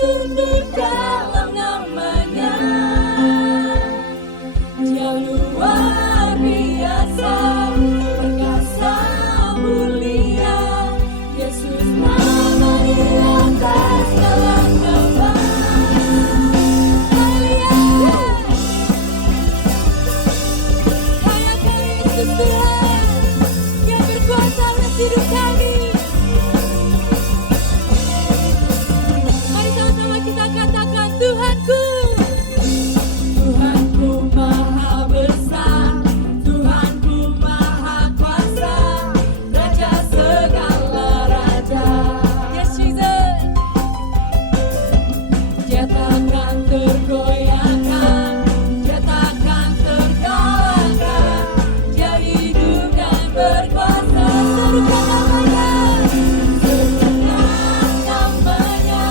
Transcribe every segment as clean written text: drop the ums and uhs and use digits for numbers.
tunduk dalam namanya. Dia luar biasa, perkasa mulia. Yesus nama di atas segala nama. Haleluya. Rayakan Yesus Tuhan yang berkuasa atas hidup kami. Mari sama-sama kita katakan Tuhanku. Tuhanku maha besar, Tuhanku maha kuasa, Raja segala raja. Yes Jesus. Dia takkan tergoyahkan, dia takkan terkalahkan. Dia hidup dan berkuasa. Serukan namanya, serukan namanya.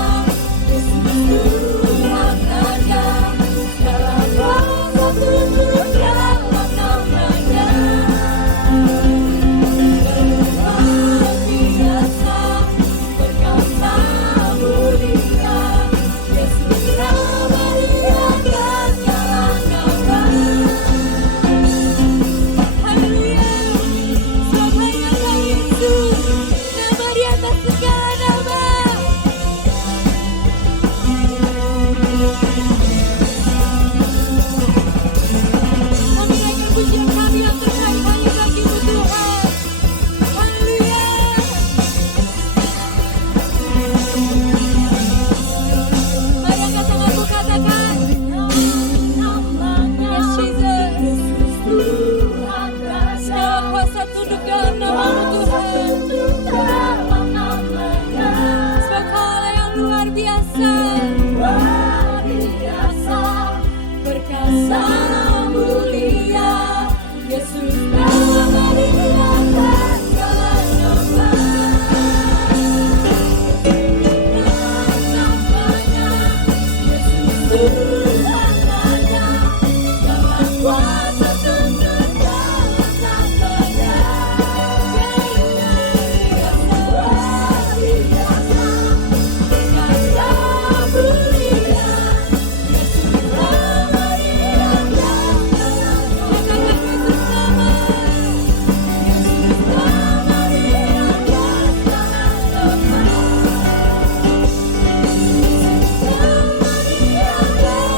Yesus Tuhan Raja, segala kuasa tunduk dalam namanya. Luar biasa, perkasa mulia. Yesus nama di atas segala nama. Haleluya. Selamat datang Yesus, nama di atas segala nama. Kami naikkan pujian kami yang terbaik hanya bagi-Mu Tuhan. Haleluya. Mari angkat tanganmu, katakan namanya. Yes Jesus. Tuhan Raja, segala kuasa tunduk dalam nama-Mu Tuhan. Sebab Kau-lah yang luar biasa, perkasa mulia. Yesus nama di atas segala nama. Namanya Yesus Tuhan Raja, segala kuasa tunduk dalam namanya. Dia luar biasa, perkasa mulia. Yesus nama di atas segala nama. Katakan Yesus nama. Yesus nama di atas segala nama. Yesus nama di atas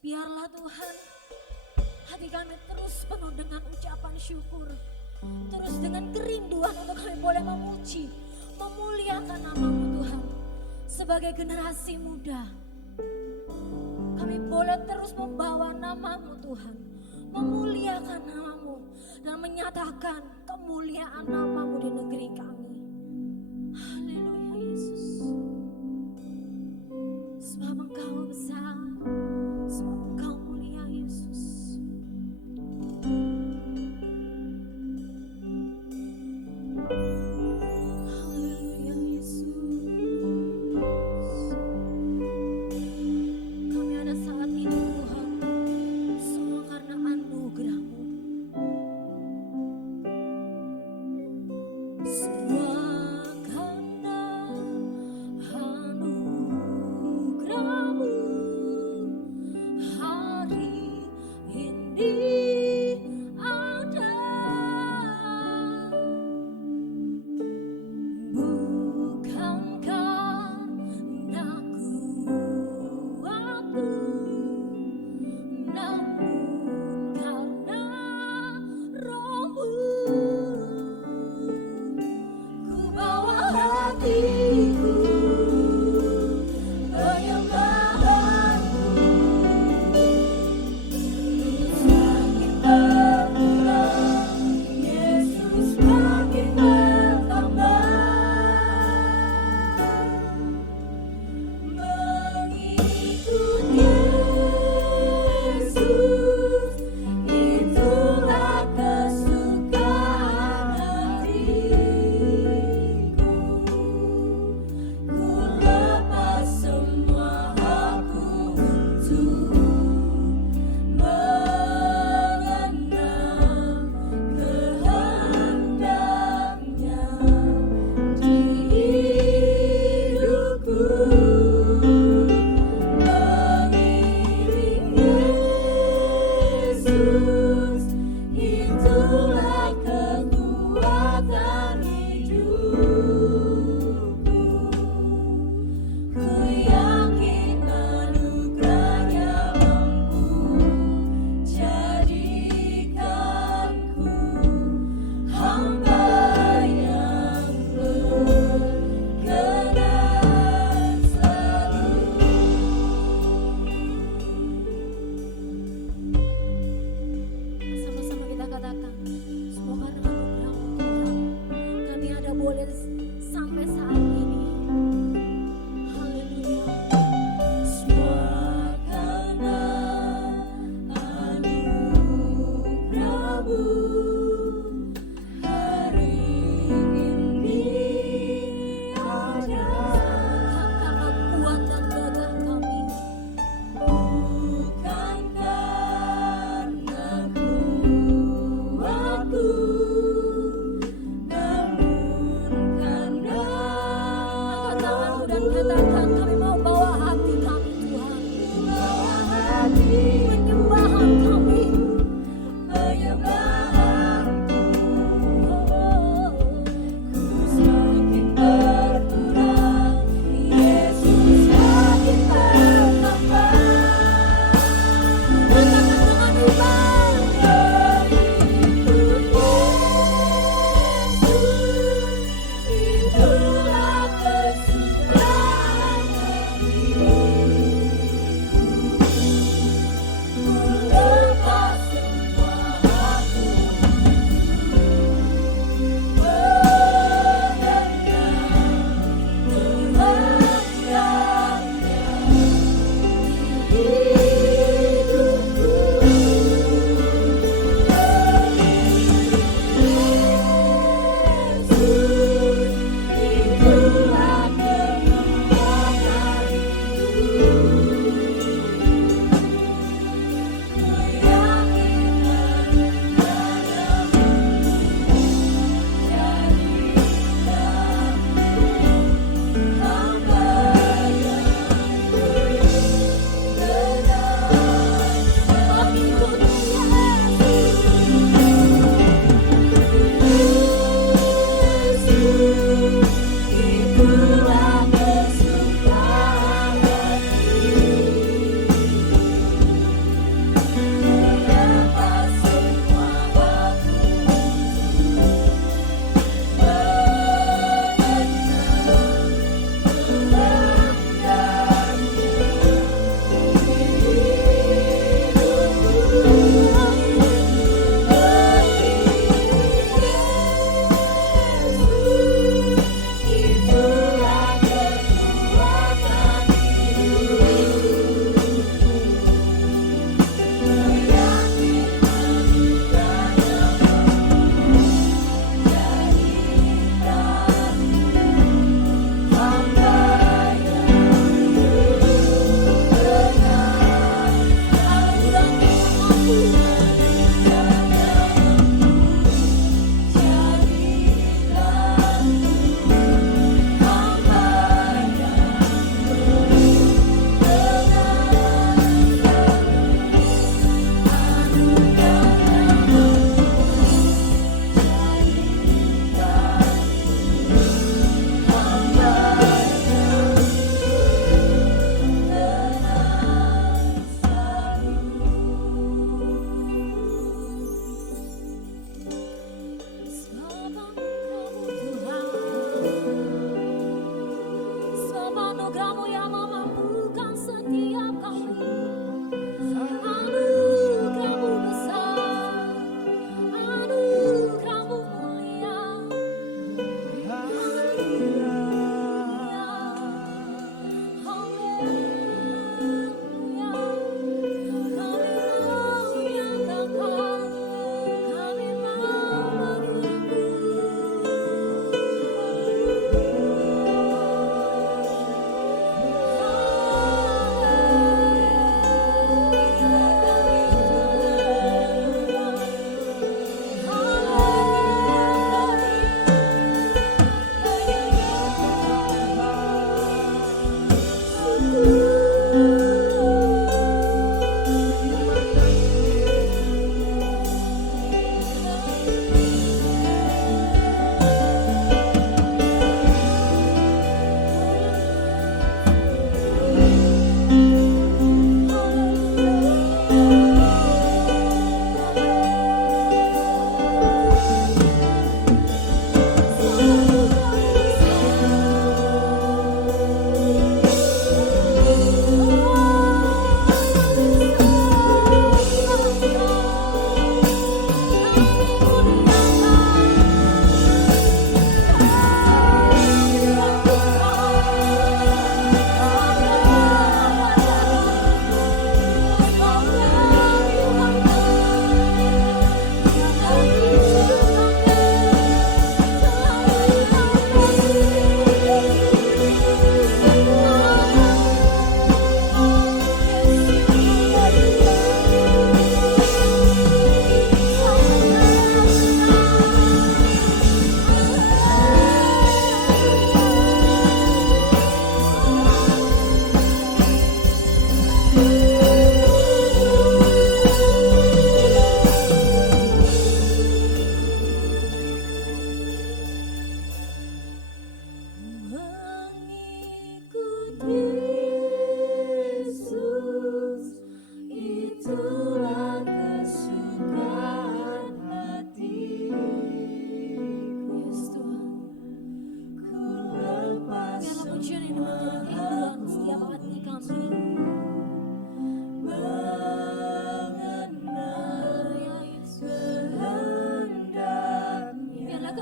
Biarlah Tuhan hati kami terus penuh dengan ucapan syukur, terus dengan kerinduan untuk kami boleh memuji, memuliakan nama-Mu Tuhan. Sebagai generasi muda, kami boleh terus membawa nama-Mu Tuhan, memuliakan nama-Mu dan menyatakan kemuliaan nama-Mu di negeri kami. Haleluya Yesus. Sebab Engkau besar, sebab Engkau mulia Yesus. Haleluya Yesus. Kami ada saat ini Tuhan, semua karena anugerah-Mu. Semua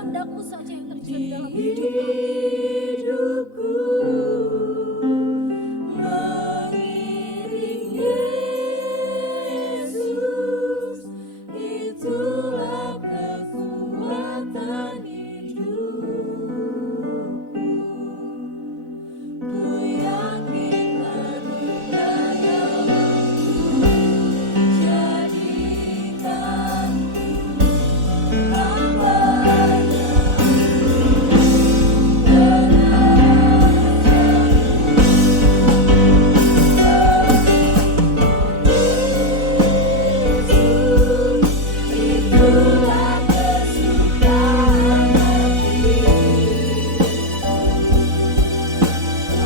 kehendakmu saja yang terjadi dalam hidupku. Mengiring Yesus, itulah kekuatan hidupku. Ku yakin menungganmu, jadikan hamba-Nya itulah kesukaan hati. Lepas semua itulah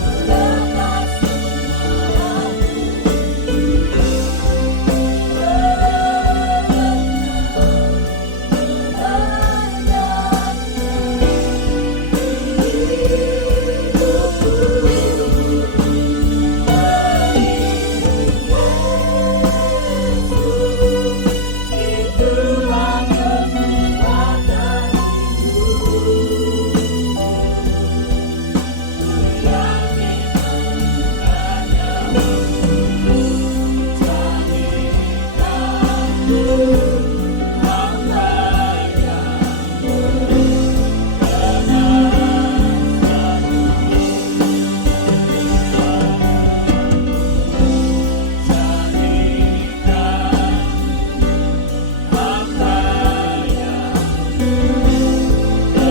kekuatan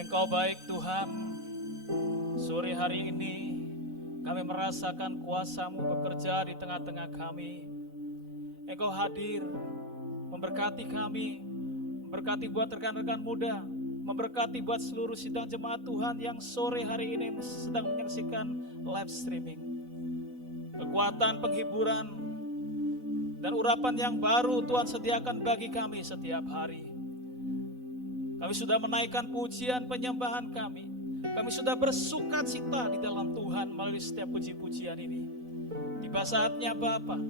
Engkau baik Tuhan, sore hari ini kami merasakan kuasa-Mu bekerja di tengah-tengah kami. Engkau hadir, memberkati kami, memberkati buat rekan-rekan muda, memberkati buat seluruh sidang jemaat Tuhan yang sore hari ini sedang menyaksikan live streaming. Kekuatan, penghiburan, dan urapan yang baru Tuhan sediakan bagi kami setiap hari. Kami sudah menaikkan pujian penyembahan kami. Kami sudah bersukacita di dalam Tuhan melalui setiap puji-pujian ini. Tiba saatnya Bapa,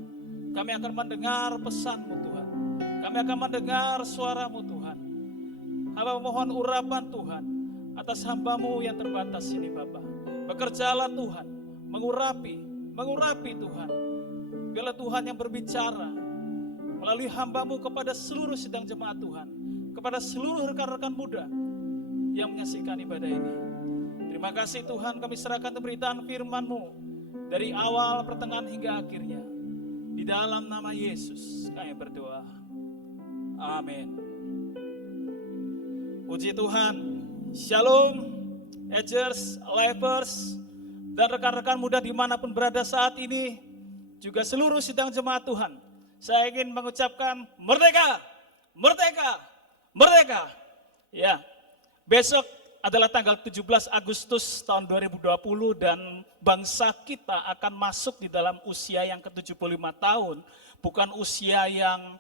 kami akan mendengar pesan-Mu Tuhan. Kami akan mendengar suara-Mu Tuhan. Hamba mohon urapan Tuhan atas hamba-Mu yang terbatas ini Bapa. Bekerjalah Tuhan, mengurapi Tuhan. Biarlah Tuhan yang berbicara melalui hamba-Mu kepada seluruh sidang jemaat Tuhan, kepada seluruh rekan-rekan muda yang menyaksikan ibadah ini. Terima kasih Tuhan, kami serahkan pemberitaan firman-Mu dari awal, pertengahan hingga akhirnya. Di dalam nama Yesus kami berdoa. Amin. Puji Tuhan. Shalom, Edgers, Lifers, dan rekan-rekan muda dimanapun berada saat ini, juga seluruh sidang jemaat Tuhan. Saya ingin mengucapkan merdeka, merdeka, merdeka. Ya, besok adalah tanggal 17 Agustus tahun 2020 dan bangsa kita akan masuk di dalam usia yang ke-75 tahun. Bukan usia yang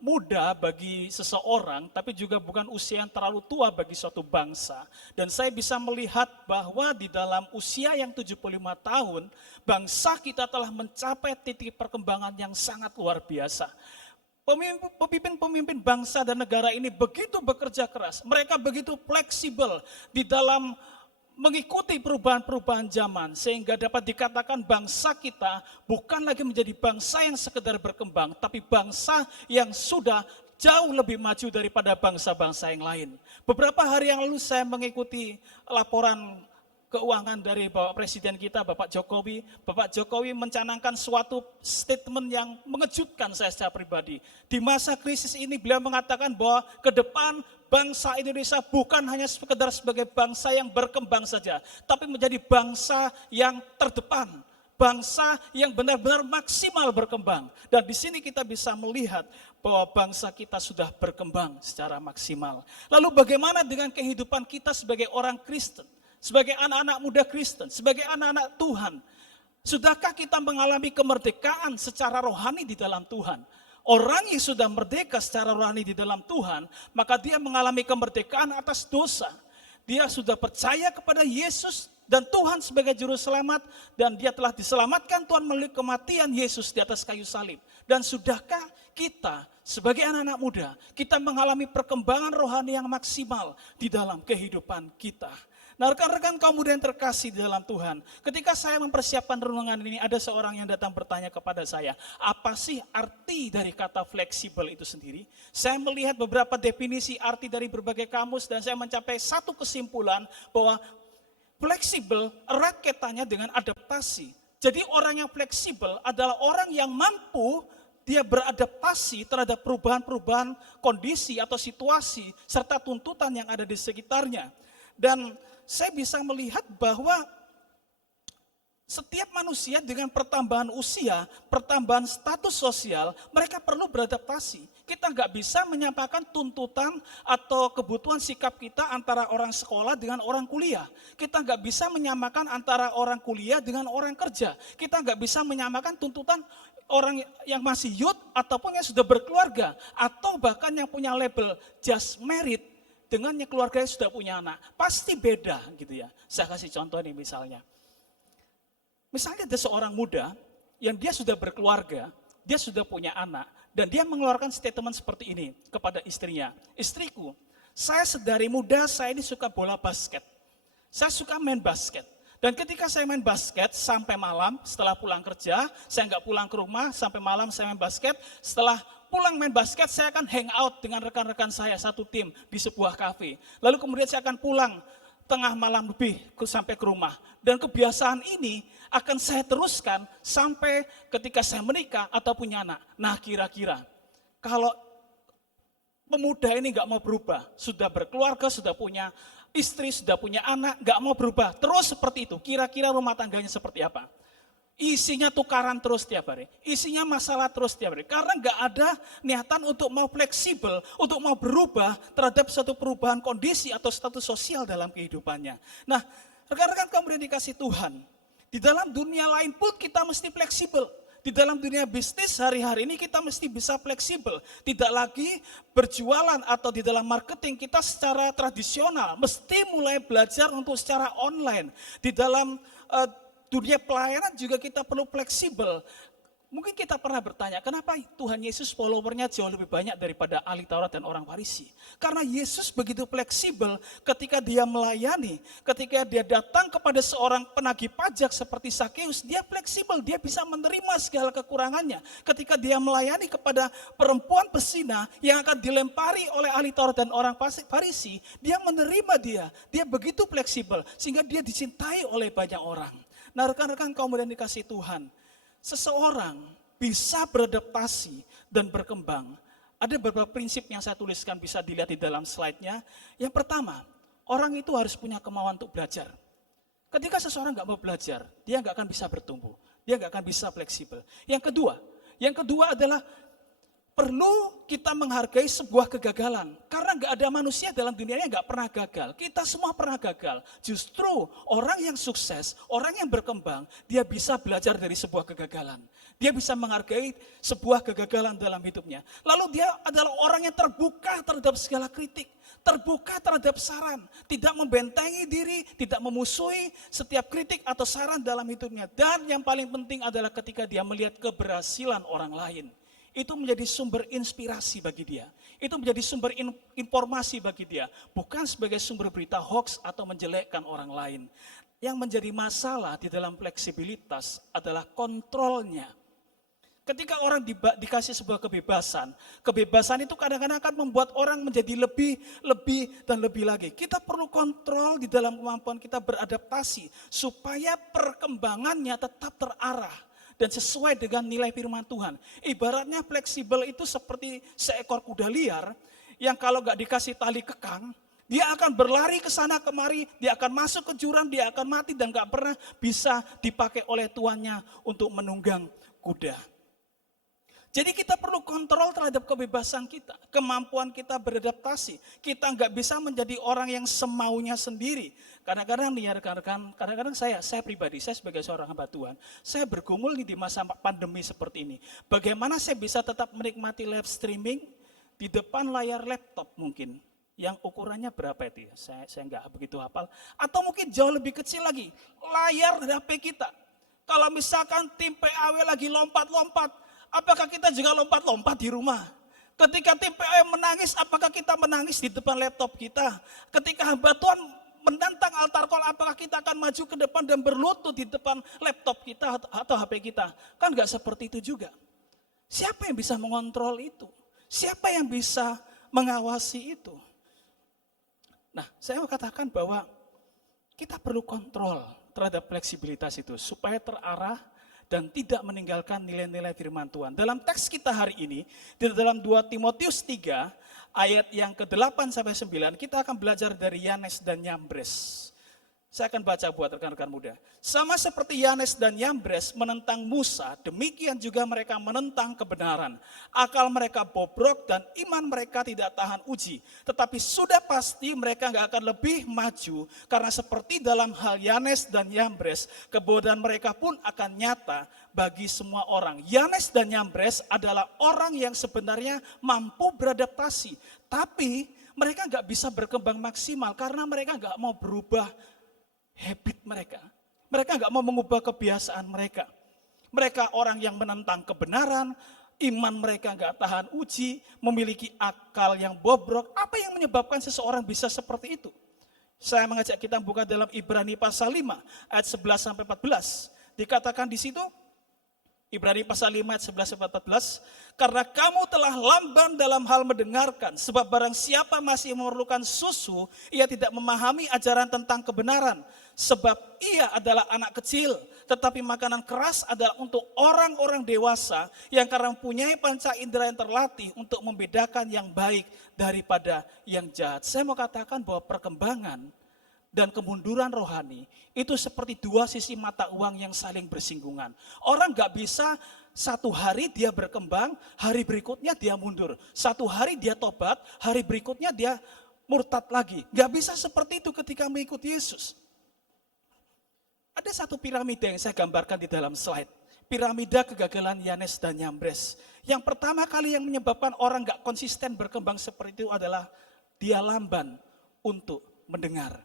muda bagi seseorang, tapi juga bukan usia yang terlalu tua bagi suatu bangsa. Dan saya bisa melihat bahwa di dalam usia yang 75 tahun, bangsa kita telah mencapai titik perkembangan yang sangat luar biasa. Pemimpin-pemimpin bangsa dan negara ini begitu bekerja keras, mereka begitu fleksibel di dalam mengikuti perubahan-perubahan zaman, sehingga dapat dikatakan bangsa kita bukan lagi menjadi bangsa yang sekedar berkembang, tapi bangsa yang sudah jauh lebih maju daripada bangsa-bangsa yang lain. Beberapa hari yang lalu saya mengikuti laporan keuangan dari Bapak Presiden kita, Bapak Jokowi. Bapak Jokowi mencanangkan suatu statement yang mengejutkan saya secara pribadi. Di masa krisis ini beliau mengatakan bahwa ke depan bangsa Indonesia bukan hanya sekedar sebagai bangsa yang berkembang saja, tapi menjadi bangsa yang terdepan, bangsa yang benar-benar maksimal berkembang. Dan di sini kita bisa melihat bahwa bangsa kita sudah berkembang secara maksimal. Lalu bagaimana dengan kehidupan kita sebagai orang Kristen, sebagai anak-anak muda Kristen, sebagai anak-anak Tuhan? Sudahkah kita mengalami kemerdekaan secara rohani di dalam Tuhan? Orang yang sudah merdeka secara rohani di dalam Tuhan, maka dia mengalami kemerdekaan atas dosa. Dia sudah percaya kepada Yesus dan Tuhan sebagai juru selamat, dan dia telah diselamatkan Tuhan melalui kematian Yesus di atas kayu salib. Dan sudahkah kita sebagai anak-anak muda, kita mengalami perkembangan rohani yang maksimal di dalam kehidupan kita? Nah, rekan-rekan kaum muda yang terkasih di dalam Tuhan, ketika saya mempersiapkan renungan ini, ada seorang yang datang bertanya kepada saya, apa sih arti dari kata fleksibel itu sendiri? Saya melihat beberapa definisi arti dari berbagai kamus, dan saya mencapai satu kesimpulan bahwa fleksibel erat kaitannya dengan adaptasi. Jadi orang yang fleksibel adalah orang yang mampu dia beradaptasi terhadap perubahan-perubahan kondisi atau situasi serta tuntutan yang ada di sekitarnya. Dan saya bisa melihat bahwa setiap manusia dengan pertambahan usia, pertambahan status sosial, mereka perlu beradaptasi. Kita nggak bisa menyamakan tuntutan atau kebutuhan sikap kita antara orang sekolah dengan orang kuliah. Kita nggak bisa menyamakan antara orang kuliah dengan orang kerja. Kita nggak bisa menyamakan tuntutan orang yang masih youth ataupun yang sudah berkeluarga. Atau bahkan yang punya label just married dengan yang keluarganya sudah punya anak. Pasti beda gitu ya. Saya kasih contoh nih misalnya. Misalnya ada seorang muda yang dia sudah berkeluarga, dia sudah punya anak, dan dia mengeluarkan statement seperti ini kepada istrinya. Istriku, saya sedari muda saya ini suka bola basket. Saya suka main basket. Dan ketika saya main basket sampai malam setelah pulang kerja, saya nggak pulang ke rumah sampai malam saya main basket. Setelah pulang main basket saya akan hang out dengan rekan-rekan saya satu tim di sebuah kafe. Lalu kemudian saya akan pulang tengah malam lebih sampai ke rumah. Dan kebiasaan ini akan saya teruskan sampai ketika saya menikah atau punya anak. Nah kira-kira kalau pemuda ini nggak mau berubah, sudah berkeluarga, sudah punya istri, sudah punya anak, nggak mau berubah, terus seperti itu, kira-kira rumah tangganya seperti apa? Isinya tukaran terus tiap hari, isinya masalah terus tiap hari. Karena nggak ada niatan untuk mau fleksibel, untuk mau berubah terhadap suatu perubahan kondisi atau status sosial dalam kehidupannya. Nah, rekan-rekan kemudian dikasih Tuhan, di dalam dunia lain pun kita mesti fleksibel. Di dalam dunia bisnis hari-hari ini kita mesti bisa fleksibel. Tidak lagi berjualan atau di dalam marketing kita secara tradisional. Mesti mulai belajar untuk secara online. Di dalam dunia pelayanan juga kita perlu fleksibel. Mungkin kita pernah bertanya, kenapa Tuhan Yesus followernya jauh lebih banyak daripada ahli Taurat dan orang Farisi? Karena Yesus begitu fleksibel ketika dia melayani, ketika dia datang kepada seorang penagih pajak seperti Sakeus, dia fleksibel, dia bisa menerima segala kekurangannya. Ketika dia melayani kepada perempuan pesina yang akan dilempari oleh ahli Taurat dan orang Farisi, dia menerima dia begitu fleksibel sehingga dia dicintai oleh banyak orang. Nah rekan-rekan kaum muda yang dikasih Tuhan, seseorang bisa beradaptasi dan berkembang. Ada beberapa prinsip yang saya tuliskan bisa dilihat di dalam slide-nya. Yang pertama, orang itu harus punya kemauan untuk belajar. Ketika seseorang nggak mau belajar, dia nggak akan bisa bertumbuh. Dia nggak akan bisa fleksibel. Yang kedua adalah perlu kita menghargai sebuah kegagalan. Karena nggak ada manusia dalam dunia ini nggak pernah gagal. Kita semua pernah gagal. Justru orang yang sukses, orang yang berkembang, dia bisa belajar dari sebuah kegagalan. Dia bisa menghargai sebuah kegagalan dalam hidupnya. Lalu dia adalah orang yang terbuka terhadap segala kritik. Terbuka terhadap saran. Tidak membentengi diri, tidak memusuhi setiap kritik atau saran dalam hidupnya. Dan yang paling penting adalah ketika dia melihat keberhasilan orang lain. Itu menjadi sumber inspirasi bagi dia. Itu menjadi sumber informasi bagi dia. Bukan sebagai sumber berita hoax atau menjelekkan orang lain. Yang menjadi masalah di dalam fleksibilitas adalah kontrolnya. Ketika orang dikasih sebuah kebebasan, kebebasan itu kadang-kadang akan membuat orang menjadi lebih dan lebih lagi. Kita perlu kontrol di dalam kemampuan kita beradaptasi supaya perkembangannya tetap terarah dan sesuai dengan nilai firman Tuhan. Ibaratnya fleksibel itu seperti seekor kuda liar yang kalau gak dikasih tali kekang, dia akan berlari ke sana kemari, dia akan masuk ke jurang, dia akan mati dan gak pernah bisa dipakai oleh tuannya untuk menunggang kuda. Jadi kita perlu kontrol terhadap kebebasan kita, kemampuan kita beradaptasi. Kita nggak bisa menjadi orang yang semaunya sendiri. Kadang-kadang nih ya rekan-rekan, kadang-kadang saya pribadi, saya sebagai seorang hamba Tuhan, saya bergumul nih di masa pandemi seperti ini. Bagaimana saya bisa tetap menikmati live streaming di depan layar laptop mungkin, yang ukurannya berapa itu ya, saya nggak begitu hafal. Atau mungkin jauh lebih kecil lagi, layar HP kita. Kalau misalkan tim PAW lagi lompat-lompat, apakah kita juga lompat-lompat di rumah? Ketika tim PAW menangis, apakah kita menangis di depan laptop kita? Ketika hamba Tuhan menantang altar call, apakah kita akan maju ke depan dan berlutut di depan laptop kita atau HP kita? Kan nggak seperti itu juga. Siapa yang bisa mengontrol itu? Siapa yang bisa mengawasi itu? Nah, saya mau katakan bahwa kita perlu kontrol terhadap fleksibilitas itu supaya terarah dan tidak meninggalkan nilai-nilai firman Tuhan. Dalam teks kita hari ini, di dalam 2 Timotius 3, ayat yang ke-8 sampai 9, kita akan belajar dari Yanes dan Yambres. Saya akan baca buat rekan-rekan muda. Sama seperti Yanes dan Yambres menentang Musa, demikian juga mereka menentang kebenaran. Akal mereka bobrok dan iman mereka tidak tahan uji. Tetapi sudah pasti mereka nggak akan lebih maju, karena seperti dalam hal Yanes dan Yambres, kebodohan mereka pun akan nyata bagi semua orang. Yanes dan Yambres adalah orang yang sebenarnya mampu beradaptasi, tapi mereka nggak bisa berkembang maksimal karena mereka nggak mau berubah habit mereka. Mereka nggak mau mengubah kebiasaan mereka. Mereka orang yang menentang kebenaran, iman mereka nggak tahan uji, memiliki akal yang bobrok. Apa yang menyebabkan seseorang bisa seperti itu? Saya mengajak kita buka dalam Ibrani pasal 5 ayat 11 sampai 14. Dikatakan di situ, Ibrani pasal 5 ayat 11 sampai 14, karena kamu telah lamban dalam hal mendengarkan, sebab barang siapa masih memerlukan susu, ia tidak memahami ajaran tentang kebenaran, sebab ia adalah anak kecil, tetapi makanan keras adalah untuk orang-orang dewasa yang karena mempunyai panca indera yang terlatih untuk membedakan yang baik daripada yang jahat. Saya mau katakan bahwa perkembangan dan kemunduran rohani itu seperti dua sisi mata uang yang saling bersinggungan. Orang gak bisa satu hari dia berkembang, hari berikutnya dia mundur. Satu hari dia tobat, hari berikutnya dia murtad lagi. Gak bisa seperti itu ketika mengikuti Yesus. Ada satu piramida yang saya gambarkan di dalam slide. Piramida kegagalan Yanes dan Yambres. Yang pertama kali yang menyebabkan orang gak konsisten berkembang seperti itu adalah dia lamban untuk mendengar.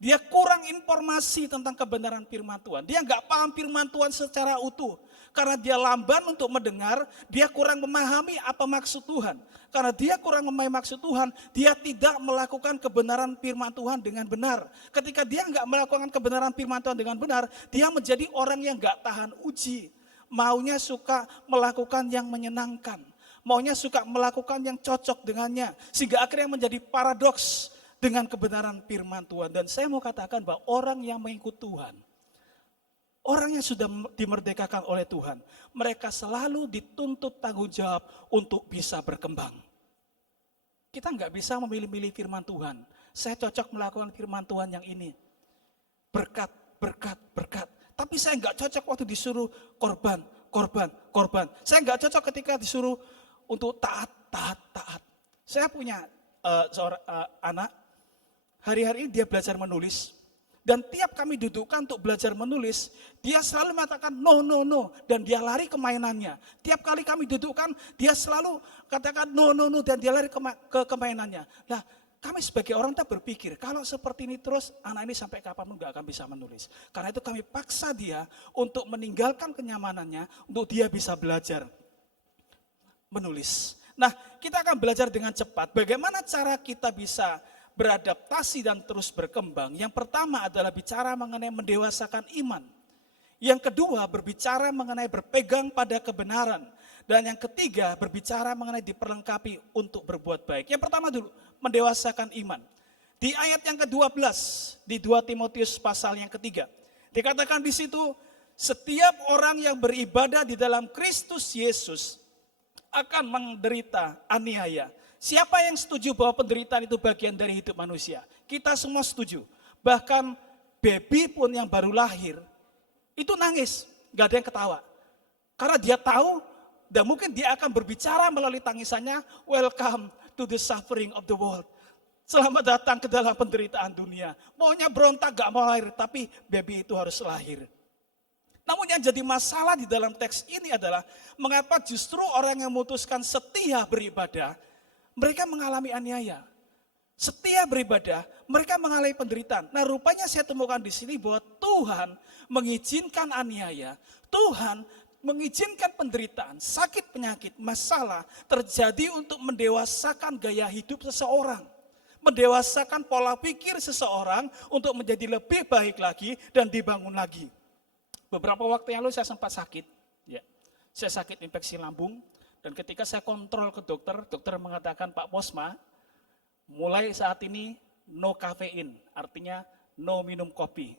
Dia kurang informasi tentang kebenaran firman Tuhan. Dia nggak paham firman Tuhan secara utuh. Karena dia lamban untuk mendengar, dia kurang memahami apa maksud Tuhan. Karena dia kurang memahami maksud Tuhan, dia tidak melakukan kebenaran firman Tuhan dengan benar. Ketika dia nggak melakukan kebenaran firman Tuhan dengan benar, dia menjadi orang yang nggak tahan uji. Maunya suka melakukan yang menyenangkan. Maunya suka melakukan yang cocok dengannya. Sehingga akhirnya menjadi paradoks dengan kebenaran firman Tuhan. Dan saya mau katakan bahwa orang yang mengikut Tuhan, orang yang sudah dimerdekakan oleh Tuhan, mereka selalu dituntut tanggung jawab untuk bisa berkembang. Kita nggak bisa memilih-milih firman Tuhan. Saya cocok melakukan firman Tuhan yang ini. Berkat, berkat, berkat. Tapi saya nggak cocok waktu disuruh korban, korban, korban. Saya nggak cocok ketika disuruh untuk taat, taat, taat. Saya punya seorang anak. Hari-hari ini dia belajar menulis, dan tiap kami dudukkan untuk belajar menulis, dia selalu mengatakan no, no, no, dan dia lari ke mainannya. Tiap kali kami dudukkan, dia selalu katakan no, no, no, dan dia lari ke mainannya. Nah, kami sebagai orang tak berpikir, kalau seperti ini terus, anak ini sampai kapanpun gak akan bisa menulis. Karena itu kami paksa dia untuk meninggalkan kenyamanannya, untuk dia bisa belajar menulis. Nah, kita akan belajar dengan cepat, bagaimana cara kita bisa beradaptasi dan terus berkembang. Yang pertama adalah bicara mengenai mendewasakan iman. Yang kedua berbicara mengenai berpegang pada kebenaran. Dan yang ketiga berbicara mengenai diperlengkapi untuk berbuat baik. Yang pertama dulu, mendewasakan iman. Di ayat yang ke-12, di 2 Timotius pasal yang ketiga, dikatakan di situ, setiap orang yang beribadah di dalam Kristus Yesus akan menderita aniaya. Siapa yang setuju bahwa penderitaan itu bagian dari hidup manusia? Kita semua setuju. Bahkan baby pun yang baru lahir, itu nangis, gak ada yang ketawa. Karena dia tahu Dan mungkin dia akan berbicara melalui tangisannya, welcome to the suffering of the world. Selamat datang ke dalam penderitaan dunia. Maunya berontak gak mau lahir, tapi baby itu harus lahir. Namun yang jadi masalah di dalam teks ini adalah mengapa justru orang yang memutuskan setia beribadah, mereka mengalami aniaya. Setia beribadah, mereka mengalami penderitaan. Nah, rupanya saya temukan di sini bahwa Tuhan mengizinkan aniaya, Tuhan mengizinkan penderitaan, sakit penyakit, masalah terjadi untuk mendewasakan gaya hidup seseorang. Mendewasakan pola pikir seseorang untuk menjadi lebih baik lagi dan dibangun lagi. Beberapa waktu yang lalu saya sempat sakit. Ya. Saya sakit infeksi lambung dan ketika saya kontrol ke dokter, dokter mengatakan, Pak Posma, mulai saat ini no kafein, artinya no minum kopi.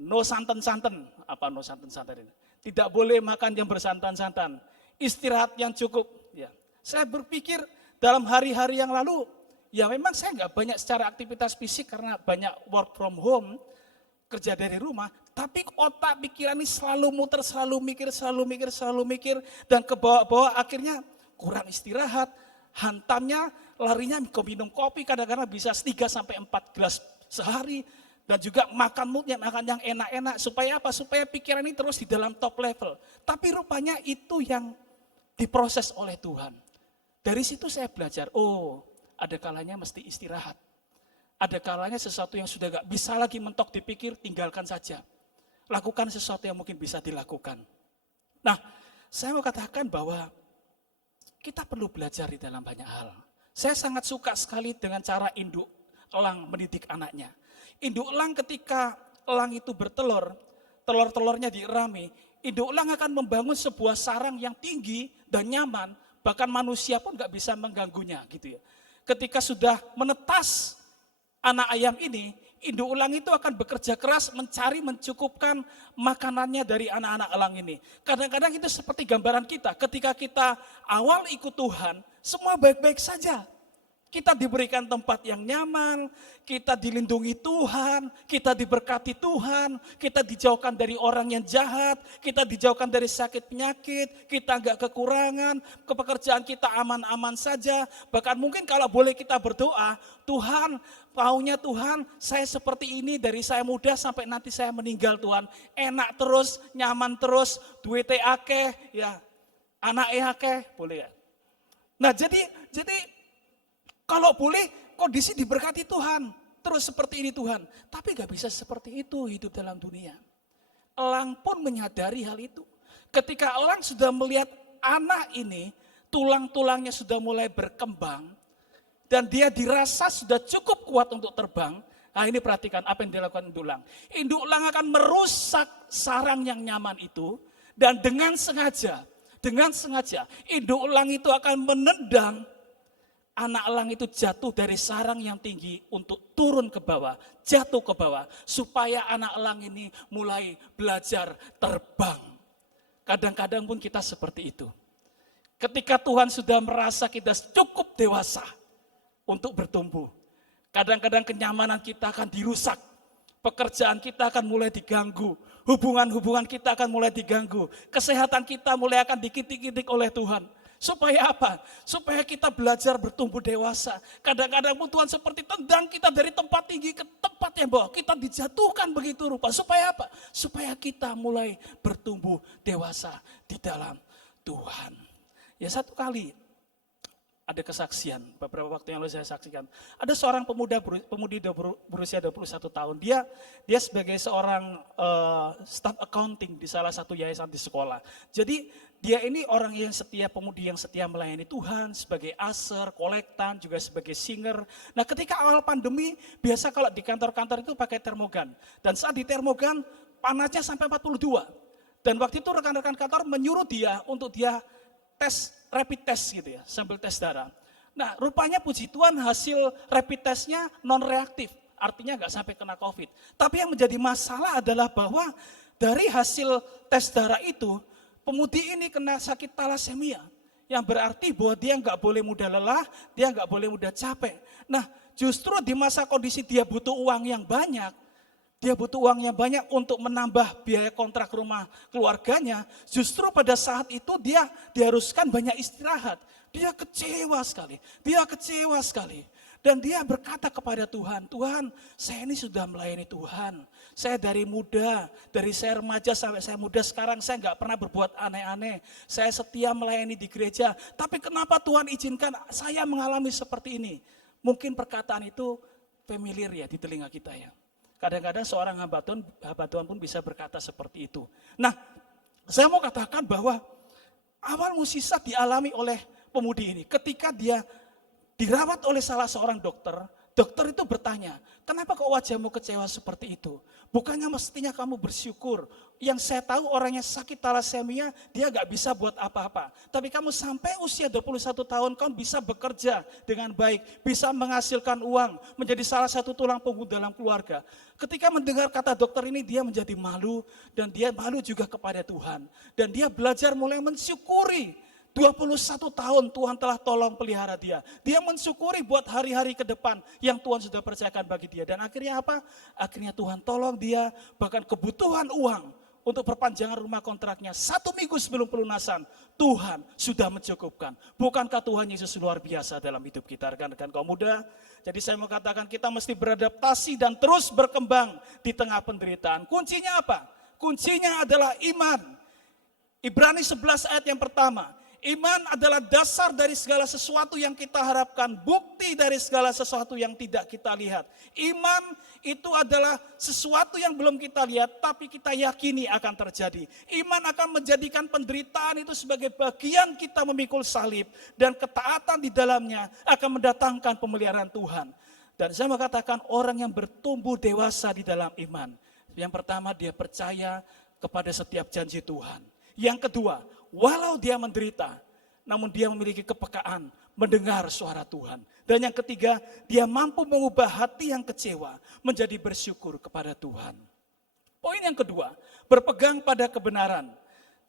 No santan-santan, apa no santan-santan ini? Tidak boleh makan yang bersantan-santan, istirahat yang cukup. Ya. Saya berpikir dalam hari-hari yang lalu, ya memang saya nggak banyak secara aktivitas fisik karena banyak work from home, kerja dari rumah, tapi otak pikiran ini selalu muter, selalu mikir, dan ke bawah-bawah akhirnya kurang istirahat, hantamnya larinya minum kopi, kadang-kadang bisa 3-4 gelas sehari, dan juga makan yang enak-enak, supaya apa? Supaya pikiran ini terus di dalam top level. Tapi rupanya itu yang diproses oleh Tuhan. Dari situ saya belajar, ada kalanya mesti istirahat. Ada kalanya sesuatu yang sudah gak bisa lagi mentok dipikir, tinggalkan saja. Lakukan sesuatu yang mungkin bisa dilakukan. Nah, saya mau katakan bahwa kita perlu belajar di dalam banyak hal. Saya sangat suka sekali dengan cara induk elang mendidik anaknya. Induk elang ketika elang itu bertelur, telur-telurnya dirami, induk elang akan membangun sebuah sarang yang tinggi dan nyaman, bahkan manusia pun gak bisa mengganggunya gitu ya. Ketika sudah menetas anak ayam ini, induk elang itu akan bekerja keras mencari mencukupkan makanannya dari anak-anak elang ini. Kadang-kadang itu seperti gambaran kita, ketika kita awal ikut Tuhan, semua baik-baik saja. Kita diberikan tempat yang nyaman, kita dilindungi Tuhan, kita diberkati Tuhan, kita dijauhkan dari orang yang jahat, kita dijauhkan dari sakit penyakit, kita enggak kekurangan, pekerjaan kita aman-aman saja. Bahkan mungkin kalau boleh kita berdoa, Tuhan, maunya Tuhan, saya seperti ini dari saya muda sampai nanti saya meninggal Tuhan. Enak terus, nyaman terus, duitnya akeh, ya, anaknya akeh, boleh ya. Nah jadi kalau boleh kondisi diberkati Tuhan, terus seperti ini Tuhan. Tapi gak bisa seperti itu hidup dalam dunia. Elang pun menyadari hal itu. Ketika elang sudah melihat anak ini, tulang-tulangnya sudah mulai berkembang, dan dia dirasa sudah cukup kuat untuk terbang. Nah ini perhatikan apa yang dilakukan induk elang. Induk elang akan merusak sarang yang nyaman itu, dan dengan sengaja, induk elang itu akan menendang anak elang itu jatuh dari sarang yang tinggi untuk turun ke bawah, jatuh ke bawah, supaya anak elang ini mulai belajar terbang. Kadang-kadang pun kita seperti itu. Ketika Tuhan sudah merasa kita cukup dewasa untuk bertumbuh, kadang-kadang kenyamanan kita akan dirusak, pekerjaan kita akan mulai diganggu, hubungan-hubungan kita akan mulai diganggu, kesehatan kita mulai akan dikitik-kitik oleh Tuhan. Supaya apa? Supaya kita belajar bertumbuh dewasa. Kadang-kadang pun Tuhan seperti tendang kita dari tempat tinggi ke tempat yang bawah. Kita dijatuhkan begitu rupa. Supaya apa? Supaya kita mulai bertumbuh dewasa di dalam Tuhan. Ya satu kali ada kesaksian, beberapa waktu yang lalu saya saksikan. Ada seorang pemudi berusia 21 tahun. Dia sebagai seorang staff accounting di salah satu yayasan di sekolah. Jadi dia ini orang yang setia, pemudi yang setia melayani Tuhan, sebagai usher, kolektan, juga sebagai singer. Nah ketika awal pandemi, biasa kalau di kantor-kantor itu pakai termogan. Dan saat di termogan, panasnya sampai 42. Dan waktu itu rekan-rekan kantor menyuruh dia untuk dia tes, rapid test gitu ya, sambil tes darah. Nah rupanya puji Tuhan hasil rapid testnya non-reaktif, artinya nggak sampai kena COVID. Tapi yang menjadi masalah adalah bahwa dari hasil tes darah itu, pemudi ini kena sakit talasemia, yang berarti bahwa dia nggak boleh mudah lelah, dia nggak boleh mudah capek. Nah justru di masa kondisi dia butuh uang yang banyak, dia butuh uangnya banyak untuk menambah biaya kontrak rumah keluarganya, justru pada saat itu dia diharuskan banyak istirahat. Dia kecewa sekali, Dan dia berkata kepada Tuhan, Tuhan, saya ini sudah melayani Tuhan. Saya dari muda, dari saya remaja sampai saya muda sekarang, saya nggak pernah berbuat aneh-aneh. Saya setia melayani di gereja. Tapi kenapa Tuhan izinkan saya mengalami seperti ini? Mungkin perkataan itu familiar ya di telinga kita ya. Kadang-kadang seorang hamba Tuhan pun bisa berkata seperti itu. Nah, saya mau katakan bahwa awal mukjizat dialami oleh pemudi ini. Ketika dia dirawat oleh salah seorang dokter, dokter itu bertanya, kenapa kok wajahmu kecewa seperti itu? Bukannya mestinya kamu bersyukur. Yang saya tahu orangnya sakit talasemia, dia gak bisa buat apa-apa. Tapi kamu sampai usia 21 tahun, kamu bisa bekerja dengan baik, bisa menghasilkan uang, menjadi salah satu tulang punggung dalam keluarga. Ketika mendengar kata dokter ini, dia menjadi malu, dan dia malu juga kepada Tuhan. Dan dia belajar mulai mensyukuri. 21 tahun Tuhan telah tolong pelihara dia. Dia mensyukuri buat hari-hari ke depan yang Tuhan sudah percayakan bagi dia. Dan akhirnya apa? Akhirnya Tuhan tolong dia, bahkan kebutuhan uang untuk perpanjangan rumah kontraknya 1 minggu sebelum pelunasan, Tuhan sudah mencukupkan. Bukankah Tuhan Yesus luar biasa dalam hidup kita, rekan-rekan kaum muda? Jadi saya mau katakan kita mesti beradaptasi dan terus berkembang di tengah penderitaan. Kuncinya apa? Kuncinya adalah iman. Ibrani 11 ayat yang pertama. Iman adalah dasar dari segala sesuatu yang kita harapkan, bukti dari segala sesuatu yang tidak kita lihat. Iman itu adalah sesuatu yang belum kita lihat, tapi kita yakini akan terjadi. Iman akan menjadikan penderitaan itu sebagai bagian kita memikul salib, dan ketaatan di dalamnya akan mendatangkan pemeliharaan Tuhan. Dan saya mengatakan orang yang bertumbuh dewasa di dalam iman, yang pertama dia percaya kepada setiap janji Tuhan. Yang kedua, walau dia menderita, namun dia memiliki kepekaan mendengar suara Tuhan. Dan yang ketiga, dia mampu mengubah hati yang kecewa menjadi bersyukur kepada Tuhan. Poin yang kedua, berpegang pada kebenaran.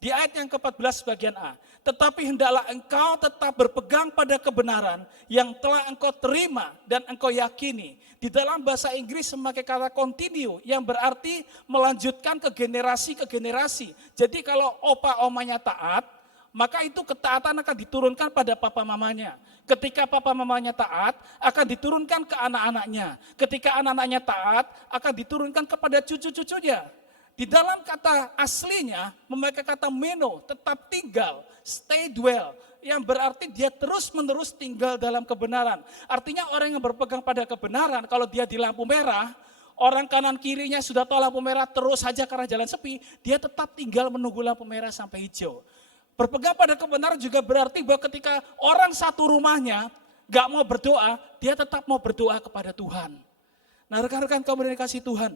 Di ayat yang ke-14 bagian A, tetapi hendaklah engkau tetap berpegang pada kebenaran yang telah engkau terima dan engkau yakini. Di dalam bahasa Inggris memakai kata continue yang berarti melanjutkan ke generasi. Jadi kalau opa omanya taat, maka itu ketaatan akan diturunkan pada papa mamanya. Ketika papa mamanya taat, akan diturunkan ke anak-anaknya. Ketika anak-anaknya taat, akan diturunkan kepada cucu-cucunya. Di dalam kata aslinya memakai kata meno, tetap tinggal, stay dwell, yang berarti dia terus-menerus tinggal dalam kebenaran. Artinya orang yang berpegang pada kebenaran, kalau dia di lampu merah, orang kanan kirinya sudah tahu lampu merah terus saja karena jalan sepi, dia tetap tinggal menunggu lampu merah sampai hijau. Berpegang pada kebenaran juga berarti bahwa ketika orang satu rumahnya gak mau berdoa, dia tetap mau berdoa kepada Tuhan. Nah rekan-rekan kamu yang dikasihi Tuhan,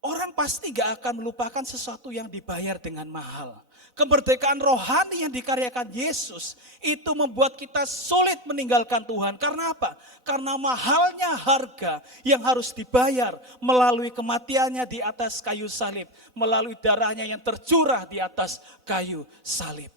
orang pasti gak akan melupakan sesuatu yang dibayar dengan mahal. Kemerdekaan rohani yang dikaryakan Yesus itu membuat kita sulit meninggalkan Tuhan. Karena apa? Karena mahalnya harga yang harus dibayar melalui kematiannya di atas kayu salib. Melalui darahnya yang tercurah di atas kayu salib.